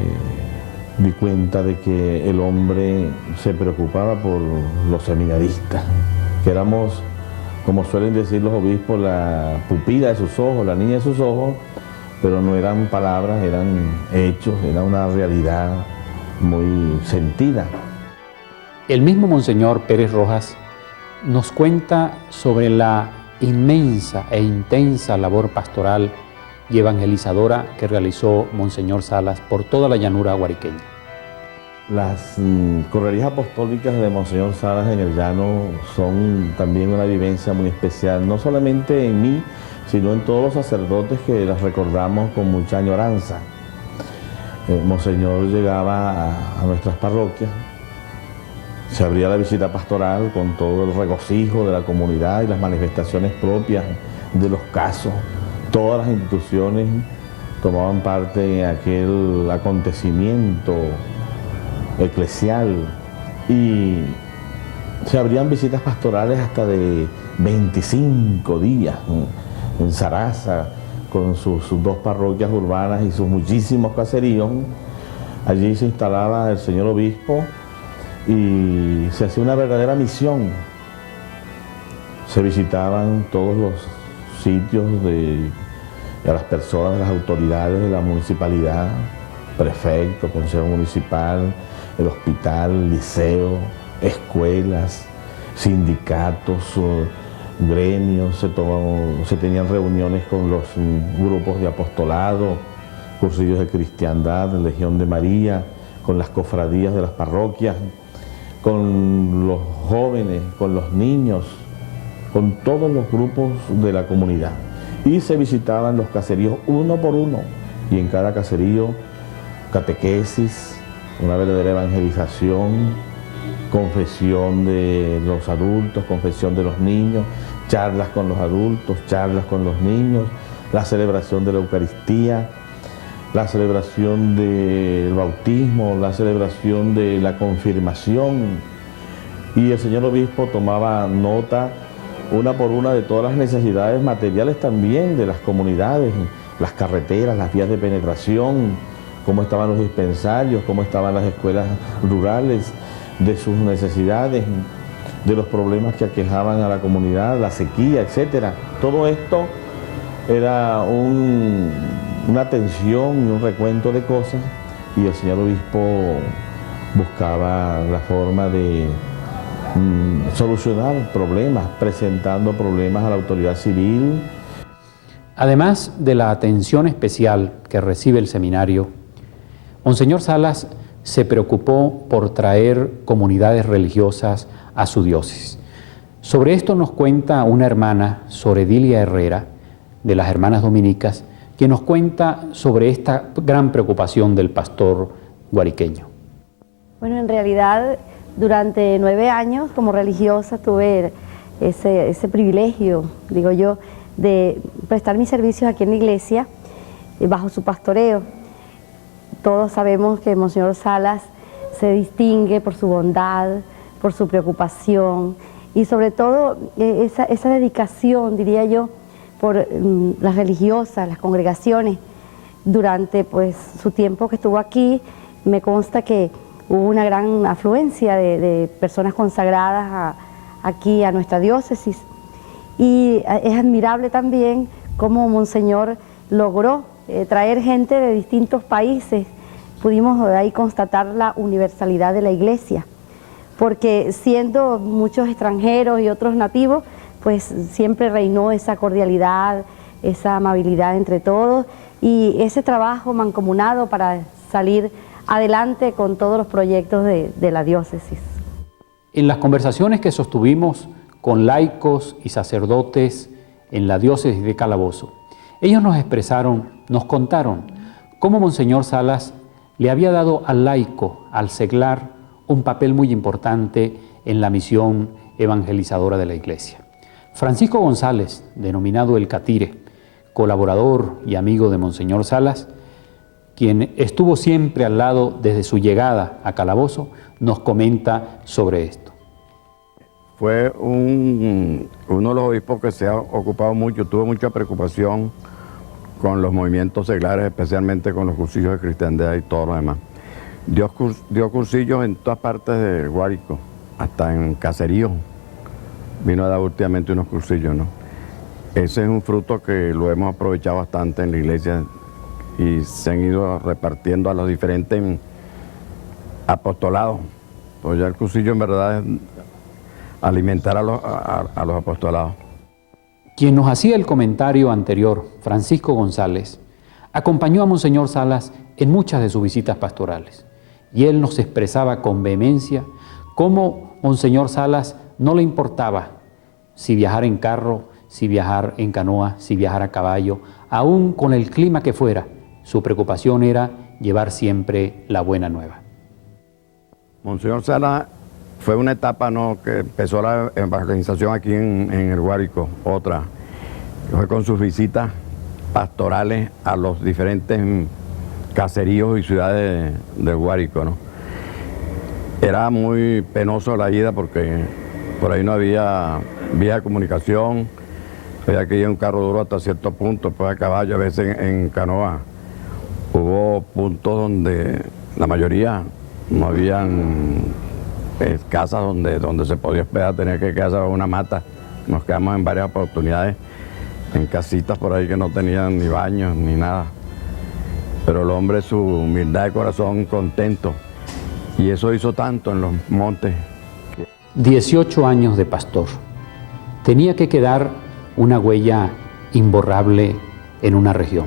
di cuenta de que el hombre se preocupaba por los seminaristas, que éramos, como suelen decir los obispos, la pupila de sus ojos, la niña de sus ojos, pero no eran palabras, eran hechos, era una realidad muy sentida. El mismo Monseñor Pérez Rojas nos cuenta sobre la inmensa e intensa labor pastoral y evangelizadora que realizó Monseñor Salas por toda la llanura guariqueña. Las correrías apostólicas de Monseñor Salas en el llano son también una vivencia muy especial, no solamente en mí, sino en todos los sacerdotes que las recordamos con mucha añoranza. Monseñor llegaba a nuestras parroquias, se abría la visita pastoral con todo el regocijo de la comunidad y las manifestaciones propias de los casos. Todas las instituciones tomaban parte en aquel acontecimiento eclesial y se abrían visitas pastorales hasta de 25 días en Zaraza, con sus dos parroquias urbanas y sus muchísimos caseríos. Allí se instalaba el señor obispo y se hacía una verdadera misión. Se visitaban todos los sitios de las personas, de las autoridades de la municipalidad, prefecto, consejo municipal, el hospital, liceo, escuelas, sindicatos, gremios, se tenían reuniones con los grupos de apostolado, cursillos de cristiandad, Legión de María, con las cofradías de las parroquias, con los jóvenes, con los niños, con todos los grupos de la comunidad. Y se visitaban los caseríos uno por uno, y en cada caserío catequesis, una verdadera evangelización, confesión de los adultos, confesión de los niños, charlas con los adultos, charlas con los niños, la celebración de la Eucaristía, la celebración del bautismo, la celebración de la confirmación. Y el señor obispo tomaba nota una por una de todas las necesidades materiales también de las comunidades, las carreteras, las vías de penetración, cómo estaban los dispensarios, cómo estaban las escuelas rurales, de sus necesidades, de los problemas que aquejaban a la comunidad, la sequía, etc. Todo esto era una atención y un recuento de cosas, y el señor obispo buscaba la forma de solucionar problemas, presentando problemas a la autoridad civil. Además de la atención especial que recibe el seminario, Monseñor Salas se preocupó por traer comunidades religiosas a su diócesis. Sobre esto nos cuenta una hermana, Sor Edilia Herrera, de las Hermanas Dominicas, que nos cuenta sobre esta gran preocupación del pastor guariqueño. Bueno, en realidad, durante 9 años como religiosa tuve ese privilegio, digo yo, de prestar mis servicios aquí en la iglesia bajo su pastoreo. Todos sabemos que Monseñor Salas se distingue por su bondad, por su preocupación y sobre todo esa dedicación, diría yo, por las religiosas, las congregaciones. Durante su tiempo que estuvo aquí, me consta que hubo una gran afluencia de personas consagradas aquí a nuestra diócesis. Y es admirable también cómo Monseñor logró traer gente de distintos países. Pudimos ahí constatar la universalidad de la iglesia, porque siendo muchos extranjeros y otros nativos, pues siempre reinó esa cordialidad, esa amabilidad entre todos y ese trabajo mancomunado para salir adelante con todos los proyectos de la diócesis. En las conversaciones que sostuvimos con laicos y sacerdotes en la diócesis de Calabozo, ellos nos contaron cómo Monseñor Salas le había dado al laico, al seglar, un papel muy importante en la misión evangelizadora de la Iglesia. Francisco González, denominado El Catire, colaborador y amigo de Monseñor Salas, quien estuvo siempre al lado desde su llegada a Calabozo, nos comenta sobre esto. Fue uno de los obispos que se ha ocupado mucho, tuvo mucha preocupación con los movimientos seglares, especialmente con los cursillos de cristiandad y todo lo demás. Dio cursillos en todas partes de Guárico, hasta en caseríos. Vino a dar últimamente unos cursillos, ¿no? Ese es un fruto que lo hemos aprovechado bastante en la iglesia y se han ido repartiendo a los diferentes apostolados. Pues ya el cursillo en verdad es alimentar a los apostolados. Quien nos hacía el comentario anterior, Francisco González, acompañó a Monseñor Salas en muchas de sus visitas pastorales y él nos expresaba con vehemencia cómo Monseñor Salas no le importaba si viajar en carro, si viajar en canoa, si viajar a caballo, aún con el clima que fuera, su preocupación era llevar siempre la buena nueva. Monseñor Salas fue una etapa, ¿no?, que empezó la evangelización aquí en el Guárico, otra. Fue con sus visitas pastorales a los diferentes caseríos y ciudades del Guárico, ¿no? Era muy penoso la ida porque por ahí no había vía de comunicación, había que ir en un carro duro hasta cierto punto, después a caballo, a veces en canoa. Hubo puntos donde la mayoría no habían casas donde se podía hospedar, tenía que quedarse bajo una mata. Nos quedamos en varias oportunidades en casitas por ahí que no tenían ni baños ni nada. Pero el hombre, su humildad de corazón, contento. Y eso hizo tanto en los montes. 18 años de pastor. Tenía que quedar una huella imborrable en una región.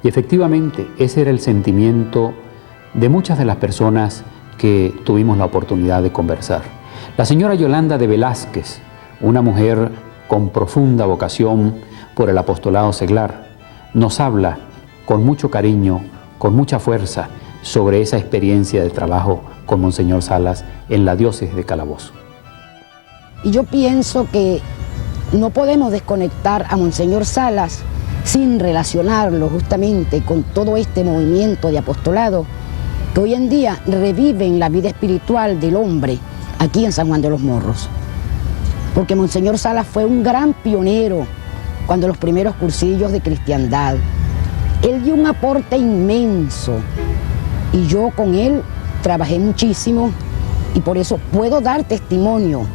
Y efectivamente, ese era el sentimiento de muchas de las personas que tuvimos la oportunidad de conversar. La señora Yolanda de Velázquez, una mujer con profunda vocación por el apostolado seglar, nos habla con mucho cariño, con mucha fuerza, sobre esa experiencia de trabajo con Monseñor Salas en la diócesis de Calabozo. Y yo pienso que no podemos desconectar a Monseñor Salas sin relacionarlo justamente con todo este movimiento de apostolado que hoy en día reviven la vida espiritual del hombre aquí en San Juan de los Morros. Porque Monseñor Salas fue un gran pionero cuando los primeros cursillos de cristiandad. Él dio un aporte inmenso y yo con él trabajé muchísimo y por eso puedo dar testimonio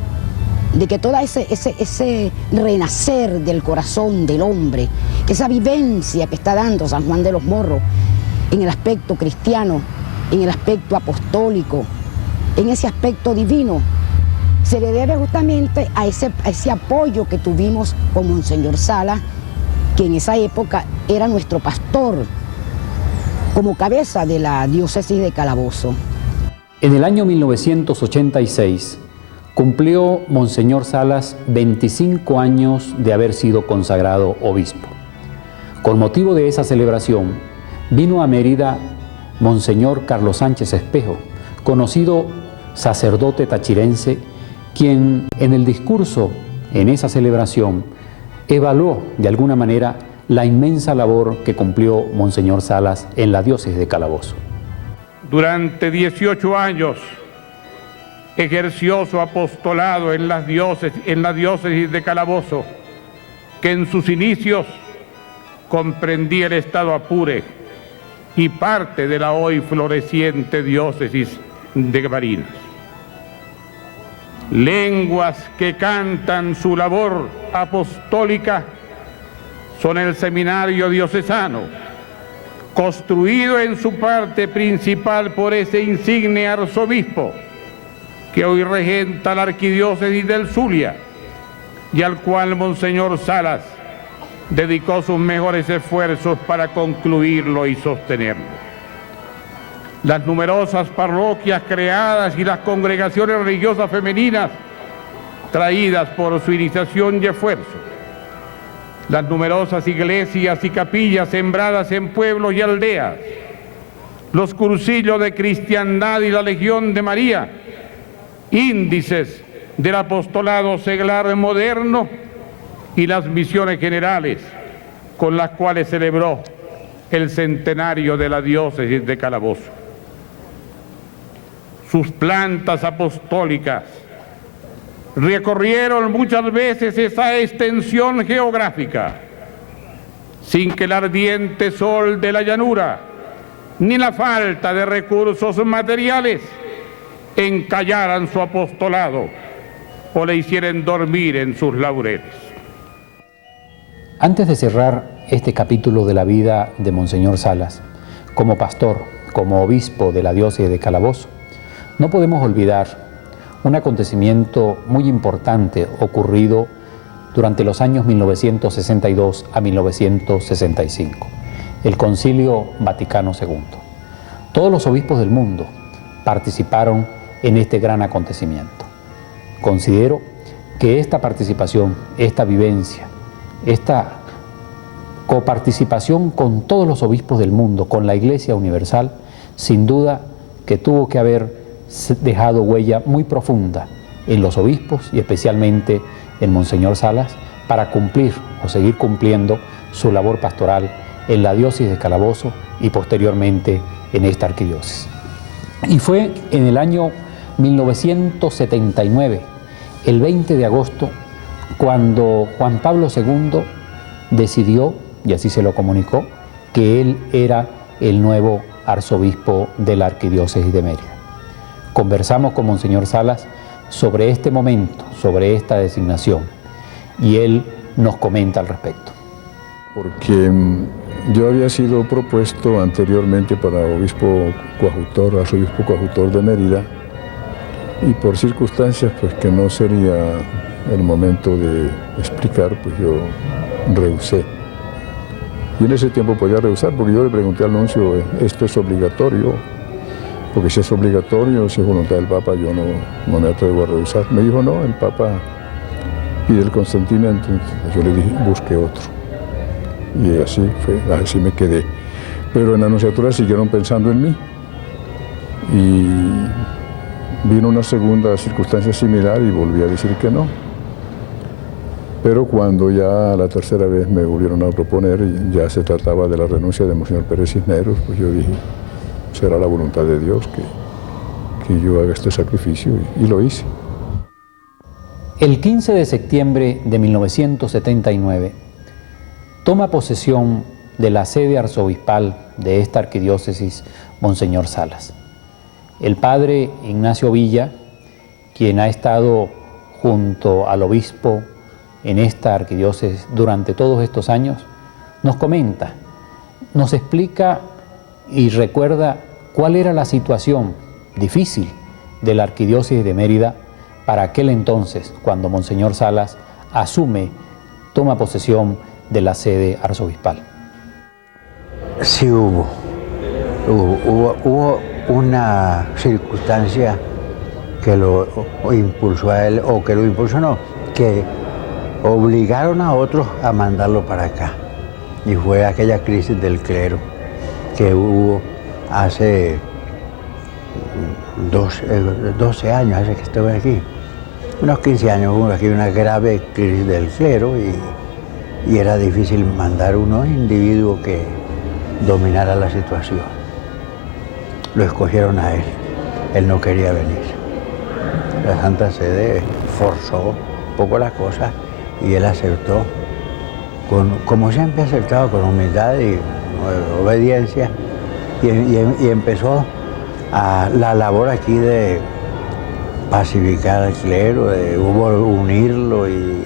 de que todo ese renacer del corazón del hombre, esa vivencia que está dando San Juan de los Morros en el aspecto cristiano, en el aspecto apostólico, en ese aspecto divino, se le debe justamente a ese apoyo que tuvimos con Monseñor Salas, que en esa época era nuestro pastor, como cabeza de la diócesis de Calabozo. En el año 1986 cumplió Monseñor Salas 25 años de haber sido consagrado obispo. Con motivo de esa celebración, vino a Mérida Monseñor Carlos Sánchez Espejo, conocido sacerdote tachirense, quien en el discurso en esa celebración evaluó de alguna manera la inmensa labor que cumplió Monseñor Salas en la diócesis de Calabozo. Durante 18 años ejerció su apostolado en la diócesis de Calabozo, que en sus inicios comprendía el estado Apure y parte de la hoy floreciente diócesis de Barinas. Lenguas que cantan su labor apostólica son el seminario diocesano, construido en su parte principal por ese insigne arzobispo que hoy regenta la arquidiócesis del Zulia y al cual Monseñor Salas dedicó sus mejores esfuerzos para concluirlo y sostenerlo. Las numerosas parroquias creadas y las congregaciones religiosas femeninas traídas por su iniciación y esfuerzo, las numerosas iglesias y capillas sembradas en pueblos y aldeas, los cursillos de cristiandad y la Legión de María, índices del apostolado seglar moderno, y las misiones generales con las cuales celebró el centenario de la diócesis de Calabozo. Sus plantas apostólicas recorrieron muchas veces esa extensión geográfica sin que el ardiente sol de la llanura ni la falta de recursos materiales encallaran su apostolado o le hicieran dormir en sus laureles. Antes de cerrar este capítulo de la vida de Monseñor Salas, como pastor, como obispo de la diócesis de Calabozo, no podemos olvidar un acontecimiento muy importante ocurrido durante los años 1962 a 1965, el Concilio Vaticano II. Todos los obispos del mundo participaron en este gran acontecimiento. Considero que esta participación, esta vivencia, esta coparticipación con todos los obispos del mundo, con la Iglesia Universal, sin duda que tuvo que haber dejado huella muy profunda en los obispos y especialmente en Monseñor Salas para cumplir o seguir cumpliendo su labor pastoral en la diócesis de Calabozo y posteriormente en esta arquidiócesis. Y fue en el año 1979, el 20 de agosto, cuando Juan Pablo II decidió, y así se lo comunicó, que él era el nuevo arzobispo de la arquidiócesis de Mérida. Conversamos con Monseñor Salas sobre este momento, sobre esta designación, y él nos comenta al respecto. Porque yo había sido propuesto anteriormente para obispo coadjutor, arzobispo coadjutor de Mérida, y por circunstancias pues que no sería el momento de explicar, pues yo rehusé. Y en ese tiempo podía rehusar, porque yo le pregunté al nuncio, ¿esto es obligatorio? Porque si es obligatorio, si es voluntad del Papa, yo no me atrevo a rehusar. Me dijo, no, el Papa pide el consentimiento. Entonces yo le dije, busque otro. Y así fue, así me quedé. Pero en la nunciatura siguieron pensando en mí. Y vino una segunda circunstancia similar y volví a decir que no. Pero cuando ya la tercera vez me volvieron a proponer, y ya se trataba de la renuncia de Monseñor Pérez Cisneros, pues yo dije, será la voluntad de Dios que yo haga este sacrificio, y lo hice. El 15 de septiembre de 1979 toma posesión de la sede arzobispal de esta arquidiócesis Monseñor Salas. El padre Ignacio Villa, quien ha estado junto al obispo en esta arquidiócesis durante todos estos años, nos comenta, nos explica y recuerda cuál era la situación difícil de la arquidiócesis de Mérida para aquel entonces, cuando Monseñor Salas toma posesión de la sede arzobispal. Sí hubo una circunstancia que lo impulsó a él, o que lo impulsó no, que obligaron a otros a mandarlo para acá. Y fue aquella crisis del clero que hubo hace 12 años, hace que estuve aquí. Unos 15 años hubo aquí una grave crisis del clero y era difícil mandar unos individuos que dominara la situación. Lo escogieron a él no quería venir. La Santa Sede forzó un poco las cosas y él aceptó, como siempre ha aceptado, con humildad y obediencia, y empezó la labor aquí de pacificar al clero, de unirlo y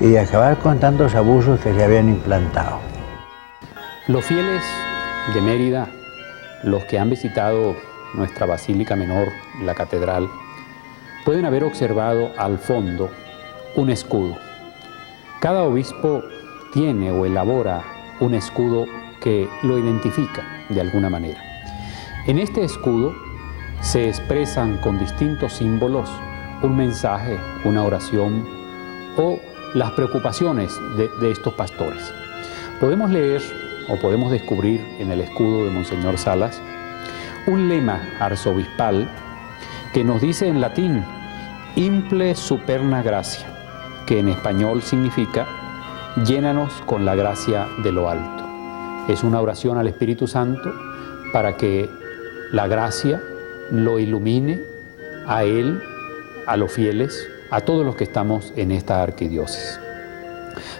de acabar con tantos abusos que se habían implantado. Los fieles de Mérida, los que han visitado nuestra Basílica Menor, la Catedral, pueden haber observado al fondo un escudo. Cada obispo tiene o elabora un escudo que lo identifica de alguna manera. En este escudo se expresan con distintos símbolos un mensaje, una oración o las preocupaciones de estos pastores. Podemos leer o podemos descubrir en el escudo de Monseñor Salas un lema arzobispal que nos dice en latín Imple superna gracia, que en español significa llénanos con la gracia de lo alto. es una oración al Espíritu Santo para que la gracia lo ilumine a él, a los fieles, a todos los que estamos en esta arquidiócesis.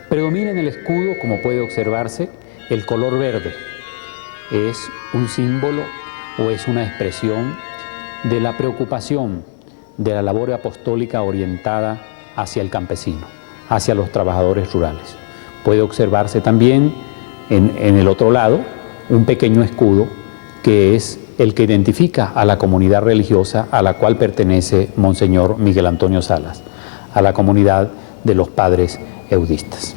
Predomina en el escudo, como puede observarse, el color verde. Es un símbolo o es una expresión de la preocupación de la labor apostólica orientada hacia el campesino, hacia los trabajadores rurales. Puede observarse también en el otro lado un pequeño escudo que es el que identifica a la comunidad religiosa a la cual pertenece Monseñor Miguel Antonio Salas, a la comunidad de los padres eudistas.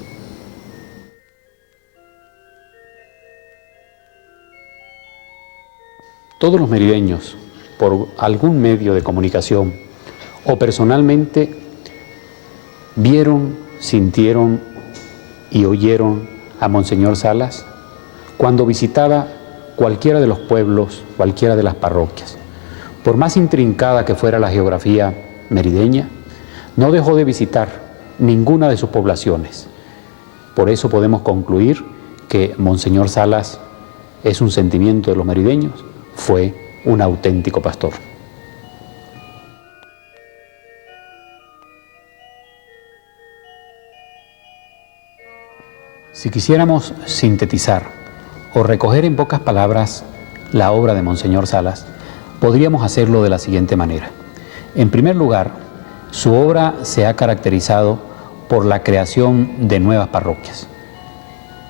Todos los merideños, por algún medio de comunicación o personalmente, vieron, sintieron y oyeron a Monseñor Salas cuando visitaba cualquiera de los pueblos, cualquiera de las parroquias. Por más intrincada que fuera la geografía merideña, no dejó de visitar ninguna de sus poblaciones. Por eso podemos concluir que Monseñor Salas es un sentimiento de los merideños, fue un auténtico pastor. Si quisiéramos sintetizar o recoger en pocas palabras la obra de Monseñor Salas, podríamos hacerlo de la siguiente manera. En primer lugar, su obra se ha caracterizado por la creación de nuevas parroquias.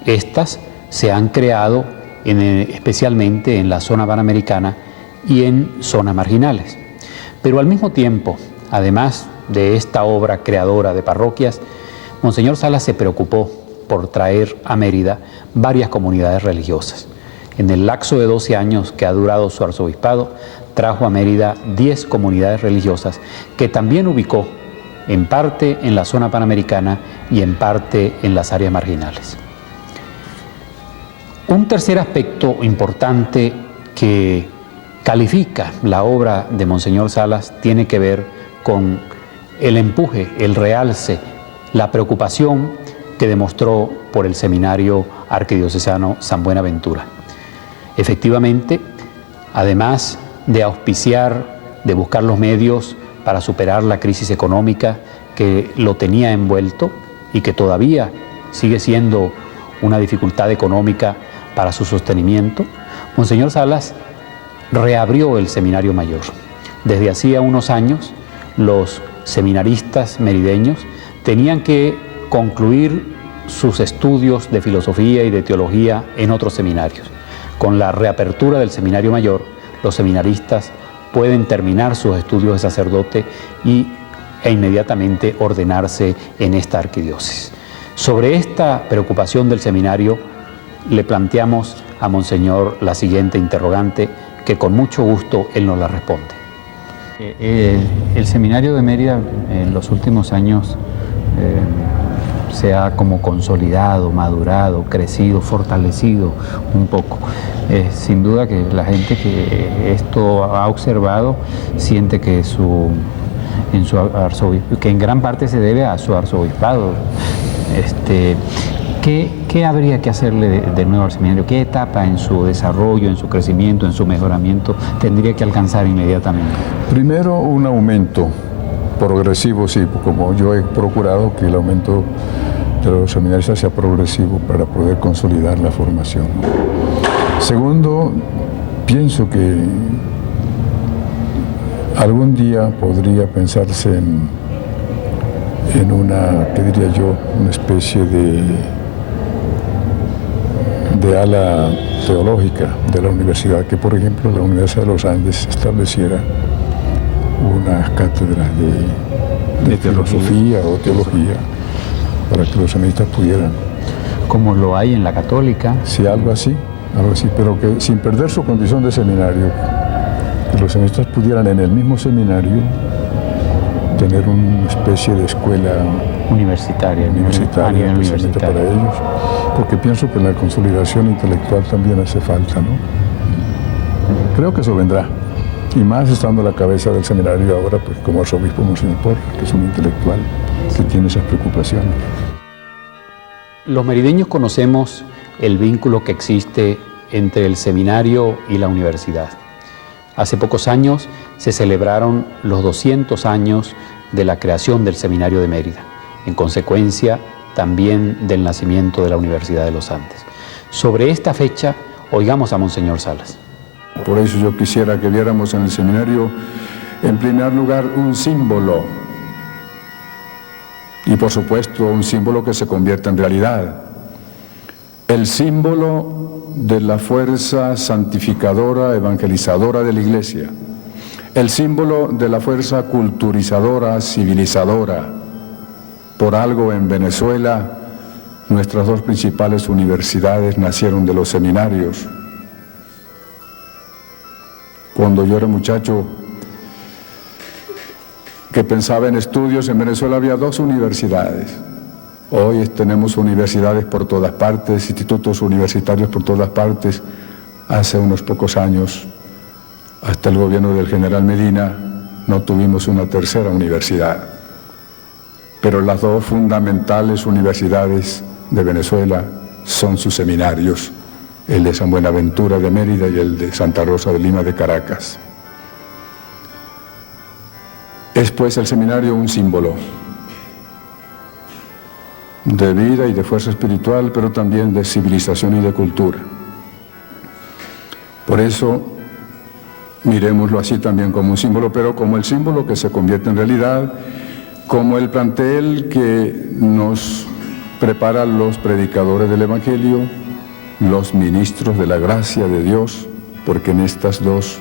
Estas se han creado especialmente en la zona panamericana y en zonas marginales. Pero al mismo tiempo, además de esta obra creadora de parroquias, Monseñor Salas se preocupó por traer a Mérida varias comunidades religiosas. En el lapso de 12 años que ha durado su arzobispado, trajo a Mérida 10 comunidades religiosas que también ubicó en parte en la zona panamericana y en parte en las áreas marginales. Un tercer aspecto importante que califica la obra de Monseñor Salas tiene que ver con el empuje, el realce, la preocupación que demostró por el Seminario Arquidiocesano San Buenaventura. Efectivamente, además de auspiciar, de buscar los medios para superar la crisis económica que lo tenía envuelto y que todavía sigue siendo una dificultad económica para su sostenimiento, Monseñor Salas reabrió el Seminario Mayor. Desde hacía unos años, los seminaristas merideños tenían que concluir sus estudios de filosofía y de teología en otros seminarios. Con la reapertura del Seminario Mayor, los seminaristas pueden terminar sus estudios de sacerdote e inmediatamente ordenarse en esta arquidiócesis. Sobre esta preocupación del seminario, le planteamos a Monseñor la siguiente interrogante, que con mucho gusto él nos la responde. El Seminario de Mérida en los últimos años se ha como consolidado, madurado, crecido, fortalecido un poco. Sin duda que la gente que esto ha observado siente que que en gran parte se debe a su arzobispado. ¿Qué habría que hacerle de nuevo al seminario? ¿Qué etapa en su desarrollo, en su crecimiento, en su mejoramiento tendría que alcanzar inmediatamente? Primero, un aumento progresivo, sí, como yo he procurado que el aumento de los seminaristas sea progresivo para poder consolidar la formación. Segundo, pienso que algún día podría pensarse en una, ¿qué diría yo?, una especie de ala teológica de la universidad, que por ejemplo la Universidad de los Andes estableciera unas cátedras de filosofía o teología para que los seminaristas pudieran. Como lo hay en la Católica. Sí, algo así, pero que sin perder su condición de seminario, que los seminaristas pudieran en el mismo seminario tener una especie de escuela universitaria especialmente para ellos, porque pienso que la consolidación intelectual también hace falta, ¿no? Creo que eso vendrá, y más estando a la cabeza del seminario ahora, pues como arzobispo Monseñor Porras, que es un intelectual que tiene esas preocupaciones. Los merideños conocemos el vínculo que existe entre el seminario y la universidad. Hace pocos años se celebraron los 200 años de la creación del Seminario de Mérida, en consecuencia también del nacimiento de la Universidad de los Andes. Sobre esta fecha, oigamos a Monseñor Salas. Por eso yo quisiera que viéramos en el seminario, en primer lugar, un símbolo, y por supuesto un símbolo que se convierta en realidad. El símbolo de la fuerza santificadora, evangelizadora de la Iglesia. El símbolo de la fuerza culturizadora, civilizadora. Por algo en Venezuela, nuestras dos principales universidades nacieron de los seminarios. Cuando yo era muchacho que pensaba en estudios, en Venezuela había 2 universidades. Hoy tenemos universidades por todas partes, institutos universitarios por todas partes. Hace unos pocos años, hasta el gobierno del general Medina, no tuvimos una tercera universidad. Pero las 2 fundamentales universidades de Venezuela son sus seminarios, el de San Buenaventura de Mérida y el de Santa Rosa de Lima de Caracas. Es pues el seminario un símbolo de vida y de fuerza espiritual, pero también de civilización y de cultura. Por eso, miremoslo así también como un símbolo, pero como el símbolo que se convierte en realidad, como el plantel que nos prepara los predicadores del Evangelio, los ministros de la gracia de Dios, porque en estos dos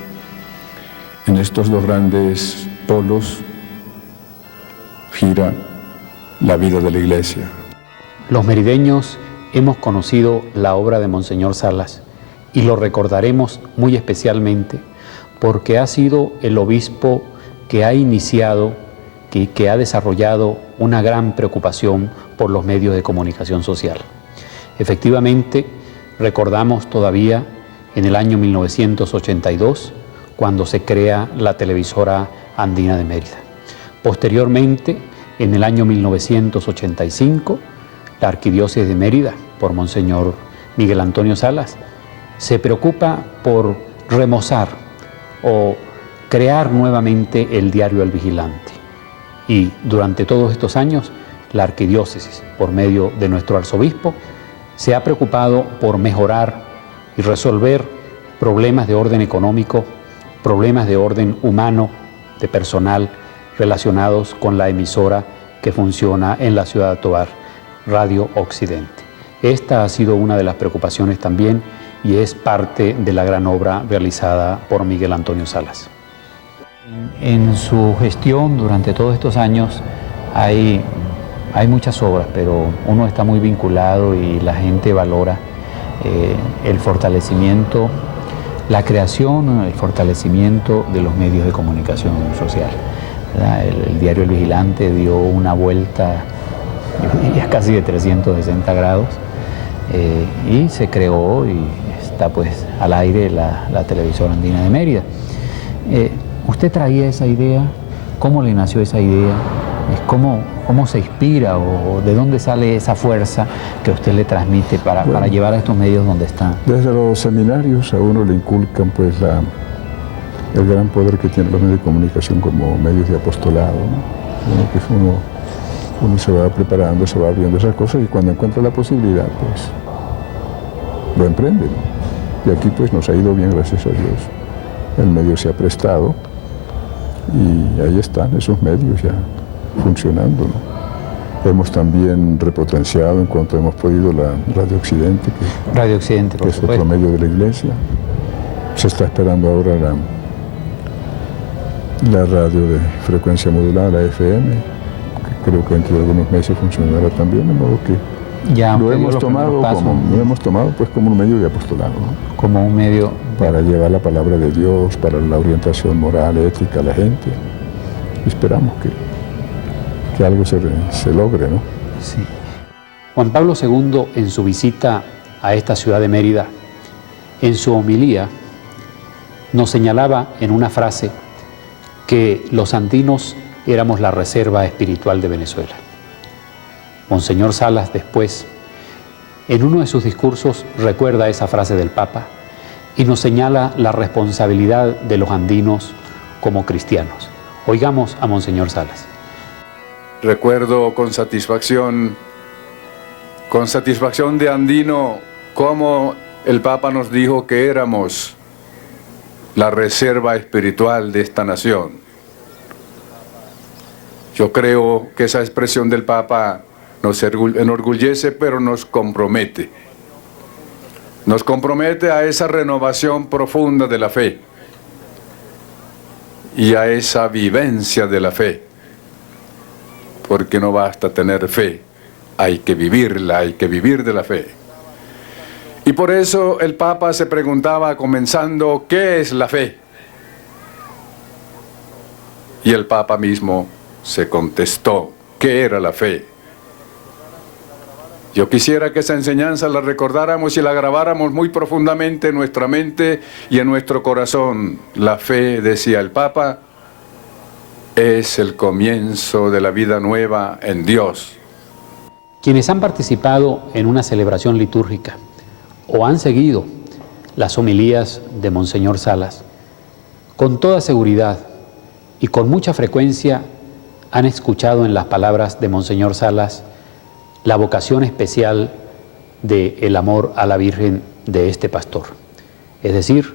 grandes polos gira la vida de la Iglesia. Los merideños hemos conocido la obra de Monseñor Salas y lo recordaremos muy especialmente porque ha sido el obispo que ha iniciado, que ha desarrollado una gran preocupación por los medios de comunicación social. Efectivamente, recordamos todavía en el año 1982, cuando se crea la televisora andina de Mérida. Posteriormente, en el año 1985, la Arquidiócesis de Mérida, por Monseñor Miguel Antonio Salas, se preocupa por remozar o crear nuevamente el diario El Vigilante. Y durante todos estos años, la Arquidiócesis, por medio de nuestro arzobispo, se ha preocupado por mejorar y resolver problemas de orden económico, problemas de orden humano, de personal, relacionados con la emisora que funciona en la ciudad de Tovar, Radio Occidente. Esta ha sido una de las preocupaciones también y es parte de la gran obra realizada por Miguel Antonio Salas. En su gestión durante todos estos años hay muchas obras, pero uno está muy vinculado y la gente valora el fortalecimiento, la creación, el fortalecimiento de los medios de comunicación social. El diario El Vigilante dio una vuelta, yo diría casi de 360 grados, y se creó y está pues al aire la televisora andina de Mérida. ¿Usted traía esa idea? ¿Cómo le nació esa idea? ¿Cómo se inspira o de dónde sale esa fuerza que usted le transmite para llevar a estos medios donde están? Desde los seminarios a uno le inculcan pues el gran poder que tienen los medios de comunicación como medios de apostolado, ¿no? Uno se va preparando, se va abriendo esas cosas y cuando encuentra la posibilidad pues lo emprende, ¿no? Y aquí pues nos ha ido bien, gracias a Dios. El medio se ha prestado y ahí están esos medios ya funcionando, ¿no? Hemos también repotenciado en cuanto hemos podido la Radio Occidente, que es otro medio de la Iglesia. Se está esperando ahora la radio de frecuencia modulada, la FM, que creo que dentro de algunos meses funcionará también, de modo que ya lo hemos tomado pues como un medio de apostolado, ¿no? Como un medio para llevar la palabra de Dios, para la orientación moral, ética a la gente. Esperamos que algo se logre, ¿no? Sí. Juan Pablo II, en su visita a esta ciudad de Mérida, en su homilía, nos señalaba en una frase que los andinos éramos la reserva espiritual de Venezuela. Monseñor Salas después En uno de sus discursos recuerda esa frase del Papa y nos señala la responsabilidad de los andinos como cristianos. Oigamos a Monseñor Salas. Recuerdo con satisfacción de andino, cómo el Papa nos dijo que éramos la reserva espiritual de esta nación. Yo creo que esa expresión del Papa nos enorgullece, pero nos compromete. Nos compromete a esa renovación profunda de la fe y a esa vivencia de la fe. Porque no basta tener fe, hay que vivirla, hay que vivir de la fe. Y por eso el Papa se preguntaba, comenzando, ¿qué es la fe? Y el Papa mismo se contestó, ¿qué era la fe? Yo quisiera que esa enseñanza la recordáramos y la grabáramos muy profundamente en nuestra mente y en nuestro corazón. La fe, decía el Papa, es el comienzo de la vida nueva en Dios. Quienes han participado en una celebración litúrgica o han seguido las homilías de Monseñor Salas, con toda seguridad y con mucha frecuencia han escuchado en las palabras de Monseñor Salas la vocación especial del amor a la Virgen de este pastor. Es decir,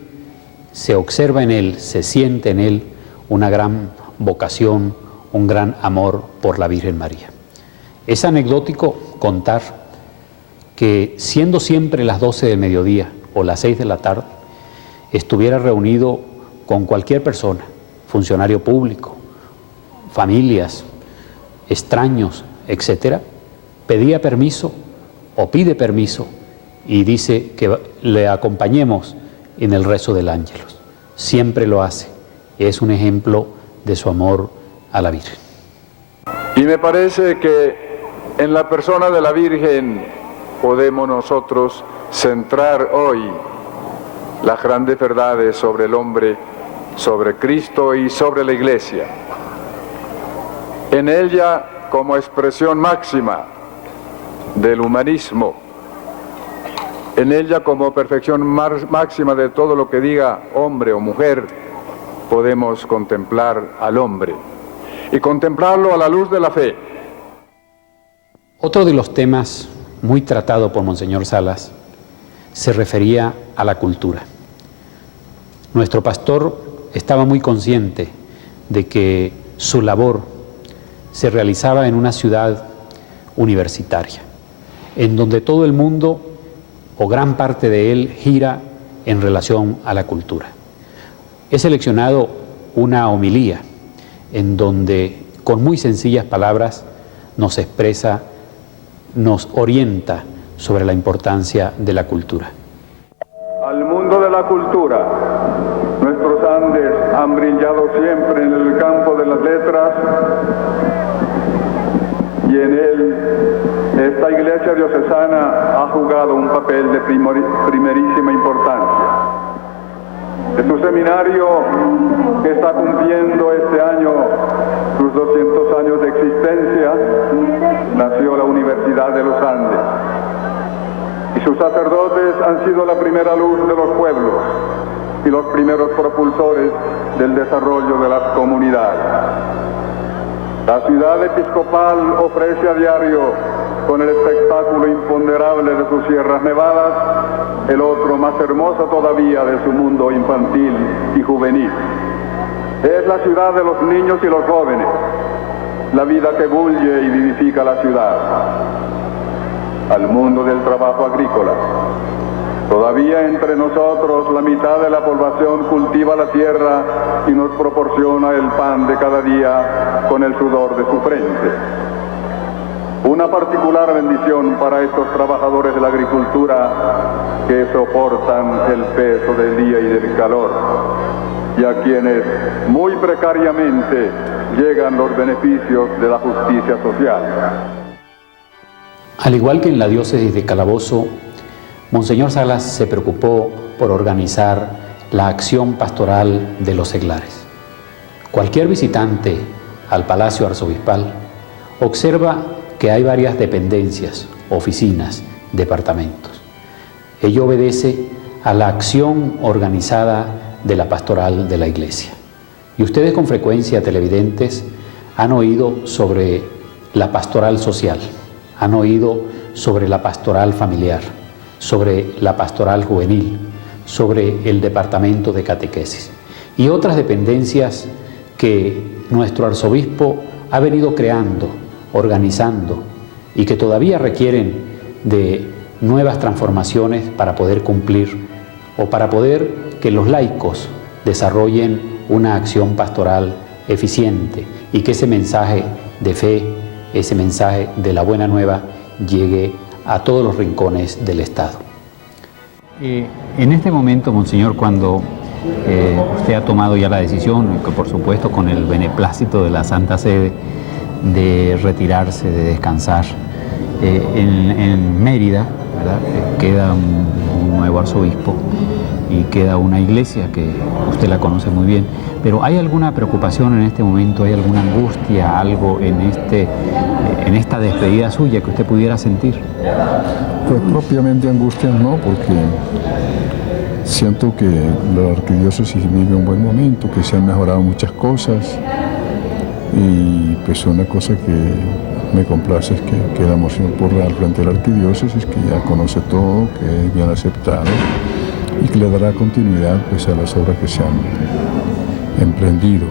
se observa en él, se siente en él una gran vocación, un gran amor por la Virgen María. Es anecdótico contar que siendo siempre las 12 del mediodía o las 6 de la tarde, estuviera reunido con cualquier persona, funcionario público, familias, extraños, etcétera, pedía permiso o pide permiso y dice que le acompañemos en el rezo del Ángelus. Siempre lo hace. Es un ejemplo de su amor a la Virgen. Y me parece que en la persona de la Virgen podemos nosotros centrar hoy las grandes verdades sobre el hombre, sobre Cristo y sobre la Iglesia. En ella, como expresión máxima del humanismo, en ella como perfección máxima de todo lo que diga hombre o mujer, podemos contemplar al hombre y contemplarlo a la luz de la fe. Otro de los temas muy tratado por Monseñor Salas se refería a la cultura. Nuestro pastor estaba muy consciente de que su labor se realizaba en una ciudad universitaria, en donde todo el mundo o gran parte de él gira en relación a la cultura. He seleccionado una homilía en donde con muy sencillas palabras nos expresa, nos orienta sobre la importancia de la cultura. Al mundo de la cultura, nuestros Andes han brillado siempre en el campo de las letras y en él esta iglesia diocesana ha jugado un papel de primerísima importancia. Es un seminario que está cumpliendo este año sus 200 años de existencia. Nació la Universidad de los Andes y sus sacerdotes han sido la primera luz de los pueblos y los primeros propulsores del desarrollo de las comunidades. La ciudad episcopal ofrece a diario, con el espectáculo imponderable de sus sierras nevadas, el otro más hermoso todavía de su mundo infantil y juvenil. Es la ciudad de los niños y los jóvenes, la vida que bulle y vivifica la ciudad. Al mundo del trabajo agrícola. Todavía entre nosotros la mitad de la población cultiva la tierra y nos proporciona el pan de cada día con el sudor de su frente. Una particular bendición para estos trabajadores de la agricultura que soportan el peso del día y del calor, y a quienes muy precariamente llegan los beneficios de la justicia social. Al igual que en la diócesis de Calabozo, Monseñor Salas se preocupó por organizar la acción pastoral de los seglares. Cualquier visitante al Palacio Arzobispal observa que hay varias dependencias, oficinas, departamentos. Ello obedece a la acción organizada de la pastoral de la Iglesia. Y ustedes con frecuencia, televidentes, han oído sobre la pastoral social, han oído sobre la pastoral familiar, sobre la pastoral juvenil, sobre el departamento de catequesis y otras dependencias que nuestro arzobispo ha venido creando, organizando y que todavía requieren de nuevas transformaciones para poder cumplir o para poder que los laicos desarrollen una acción pastoral eficiente y que ese mensaje de fe, ese mensaje de la buena nueva llegue a todos los rincones del Estado. En este momento, Monseñor, cuando usted ha tomado ya la decisión, que por supuesto con el beneplácito de la Santa Sede, de retirarse, de descansar, en Mérida, ¿verdad?, queda un nuevo arzobispo y queda una iglesia que usted la conoce muy bien, pero ¿hay alguna preocupación en este momento, hay alguna angustia, algo en esta despedida suya que usted pudiera sentir? Pues propiamente angustia no, porque siento que la arquidiócesis vive un buen momento, que se han mejorado muchas cosas y pues una cosa que me complace es que queda Monseñor Porras al frente de la arquidiócesis, que ya conoce todo, que es bien aceptado y que le dará continuidad pues, a las obras que se han emprendido.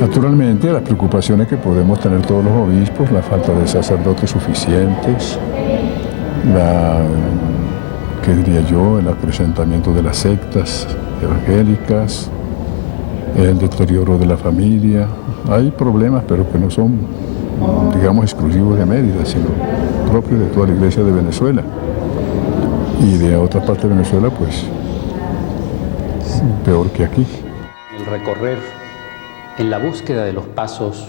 Naturalmente, las preocupaciones que podemos tener todos los obispos, la falta de sacerdotes suficientes, ¿qué diría yo?, el acrecentamiento de las sectas evangélicas, el deterioro de la familia. Hay problemas, pero que no son, digamos, exclusivos de Mérida, sino propios de toda la Iglesia de Venezuela. Y de otra parte de Venezuela, pues, peor que aquí. El recorrer en la búsqueda de los pasos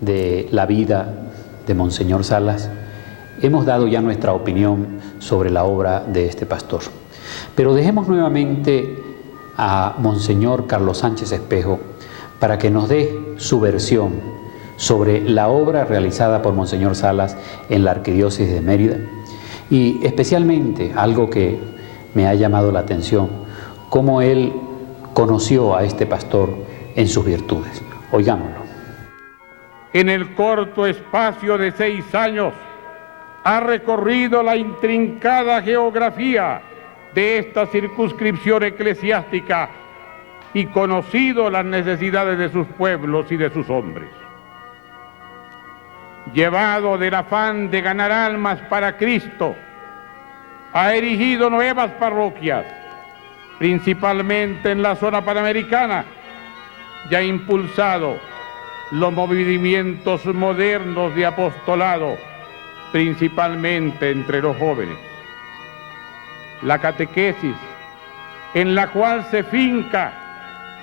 de la vida de Monseñor Salas, hemos dado ya nuestra opinión sobre la obra de este pastor. Pero dejemos nuevamente a Monseñor Carlos Sánchez Espejo para que nos dé su versión sobre la obra realizada por Monseñor Salas en la Arquidiócesis de Mérida y especialmente algo que me ha llamado la atención, cómo él conoció a este pastor en sus virtudes. Oigámoslo. En el corto espacio de 6 años ha recorrido la intrincada geografía de esta circunscripción eclesiástica y conocido las necesidades de sus pueblos y de sus hombres. Llevado del afán de ganar almas para Cristo, ha erigido nuevas parroquias, principalmente en la zona panamericana, y ha impulsado los movimientos modernos de apostolado, principalmente entre los jóvenes. La catequesis, en la cual se finca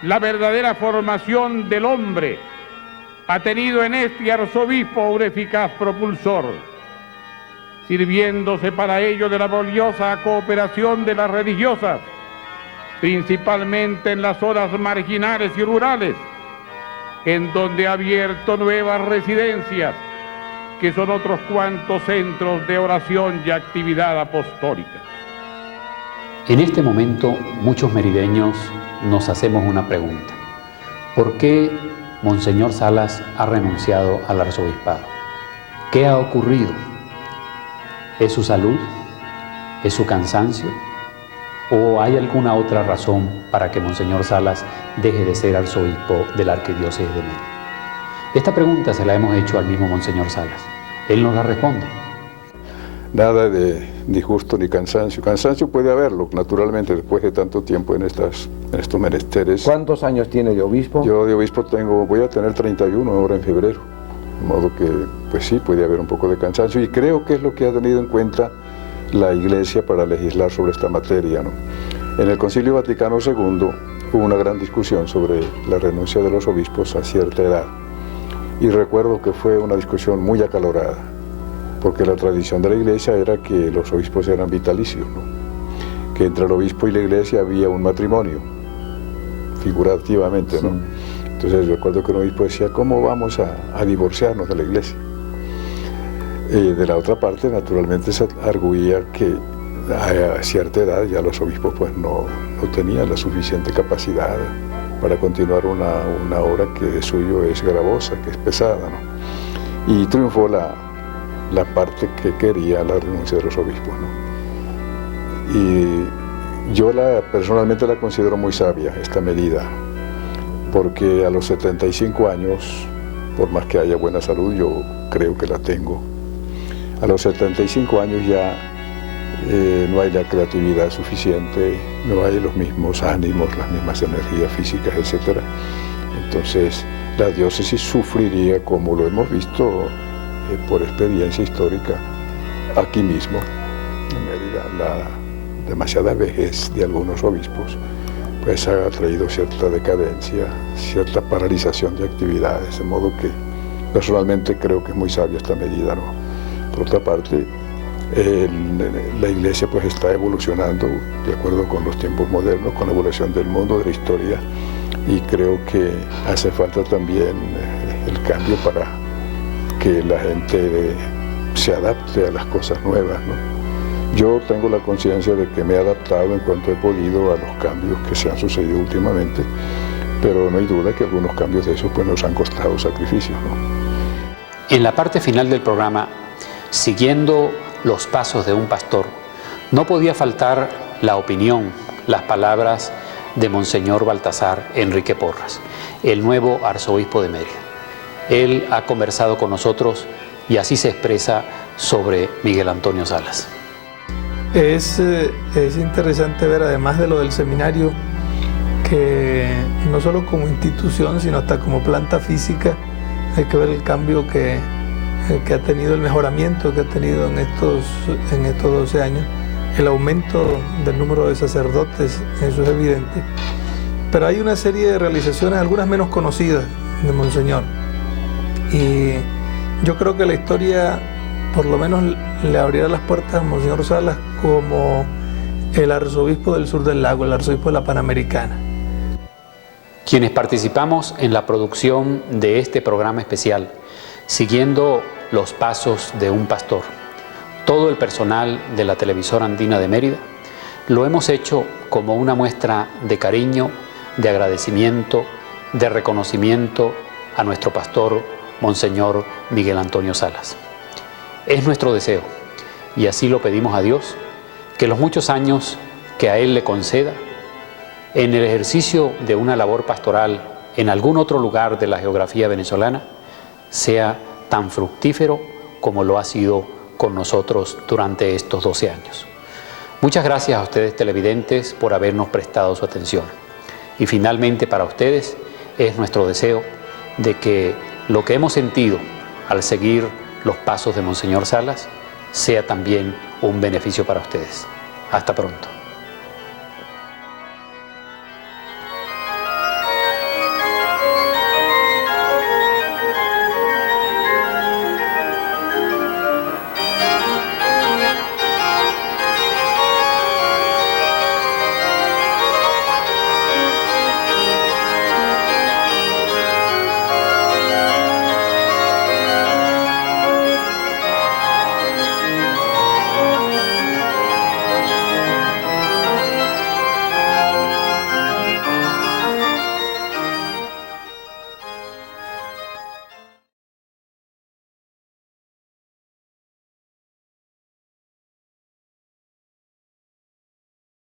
la verdadera formación del hombre, ha tenido en este arzobispo un eficaz propulsor, sirviéndose para ello de la valiosa cooperación de las religiosas, principalmente en las zonas marginales y rurales, en donde ha abierto nuevas residencias, que son otros cuantos centros de oración y actividad apostólica. En este momento, muchos merideños nos hacemos una pregunta. ¿Por qué Monseñor Salas ha renunciado al arzobispado? ¿Qué ha ocurrido? ¿Es su salud? ¿Es su cansancio? ¿O hay alguna otra razón para que Monseñor Salas deje de ser arzobispo de la Arquidiócesis de Mérida? Esta pregunta se la hemos hecho al mismo Monseñor Salas. Él nos la responde. Nada de ni justo ni cansancio. Cansancio puede haberlo, naturalmente, después de tanto tiempo en estos menesteres. ¿Cuántos años tiene de obispo? Yo de obispo voy a tener 31 ahora en febrero. De modo que, pues sí, puede haber un poco de cansancio. Y creo que es lo que ha tenido en cuenta la Iglesia para legislar sobre esta materia, ¿no? En el Concilio Vaticano II hubo una gran discusión sobre la renuncia de los obispos a cierta edad. Y recuerdo que fue una discusión muy acalorada, porque la tradición de la Iglesia era que los obispos eran vitalicios, ¿no? Que entre el obispo y la Iglesia había un matrimonio, figurativamente, ¿no? Sí. Entonces recuerdo que un obispo decía, ¿cómo vamos a divorciarnos de la Iglesia? De la otra parte, naturalmente, se arguía que a cierta edad ya los obispos pues no tenían la suficiente capacidad para continuar una obra que de suyo es gravosa, que es pesada, ¿no? Y triunfó la parte que quería la renuncia de los obispos, ¿no? Y yo personalmente la considero muy sabia, esta medida, porque a los 75 años, por más que haya buena salud, yo creo que la tengo. A los 75 años ya no hay la creatividad suficiente, no hay los mismos ánimos, las mismas energías físicas, etc. Entonces la diócesis sufriría, como lo hemos visto por experiencia histórica, aquí mismo, en Mérida, la demasiada vejez de algunos obispos, pues ha traído cierta decadencia, cierta paralización de actividades, de modo que personalmente creo que es muy sabia esta medida, ¿no? Por otra parte, la Iglesia pues está evolucionando de acuerdo con los tiempos modernos, con la evolución del mundo, de la historia, y creo que hace falta también el cambio para que la gente se adapte a las cosas nuevas, ¿no? Yo tengo la conciencia de que me he adaptado en cuanto he podido a los cambios que se han sucedido últimamente, pero no hay duda que algunos cambios de esos pues nos han costado sacrificios, ¿no? En la parte final del programa, siguiendo los pasos de un pastor, no podía faltar la opinión, las palabras de Monseñor Baltasar Enrique Porras, el nuevo arzobispo de Mérida. Él ha conversado con nosotros y así se expresa sobre Miguel Antonio Salas. Es interesante ver, además de lo del seminario, que no solo como institución, sino hasta como planta física, hay que ver el cambio que ha tenido, el mejoramiento que ha tenido en estos 12 años, el aumento del número de sacerdotes, eso es evidente. Pero hay una serie de realizaciones, algunas menos conocidas, de Monseñor. Y yo creo que la historia, por lo menos, le abrirá las puertas a Monseñor Salas como el arzobispo del sur del lago, el arzobispo de la Panamericana. Quienes participamos en la producción de este programa especial, siguiendo los pasos de un pastor, todo el personal de la televisora andina de Mérida, lo hemos hecho como una muestra de cariño, de agradecimiento, de reconocimiento a nuestro pastor, Monseñor Miguel Antonio Salas. Es nuestro deseo, y así lo pedimos a Dios, que los muchos años que a Él le conceda, en el ejercicio de una labor pastoral en algún otro lugar de la geografía venezolana, sea tan fructífero como lo ha sido con nosotros durante estos 12 años. Muchas gracias a ustedes televidentes por habernos prestado su atención. Y finalmente para ustedes es nuestro deseo de que lo que hemos sentido al seguir los pasos de Monseñor Salas sea también un beneficio para ustedes. Hasta pronto.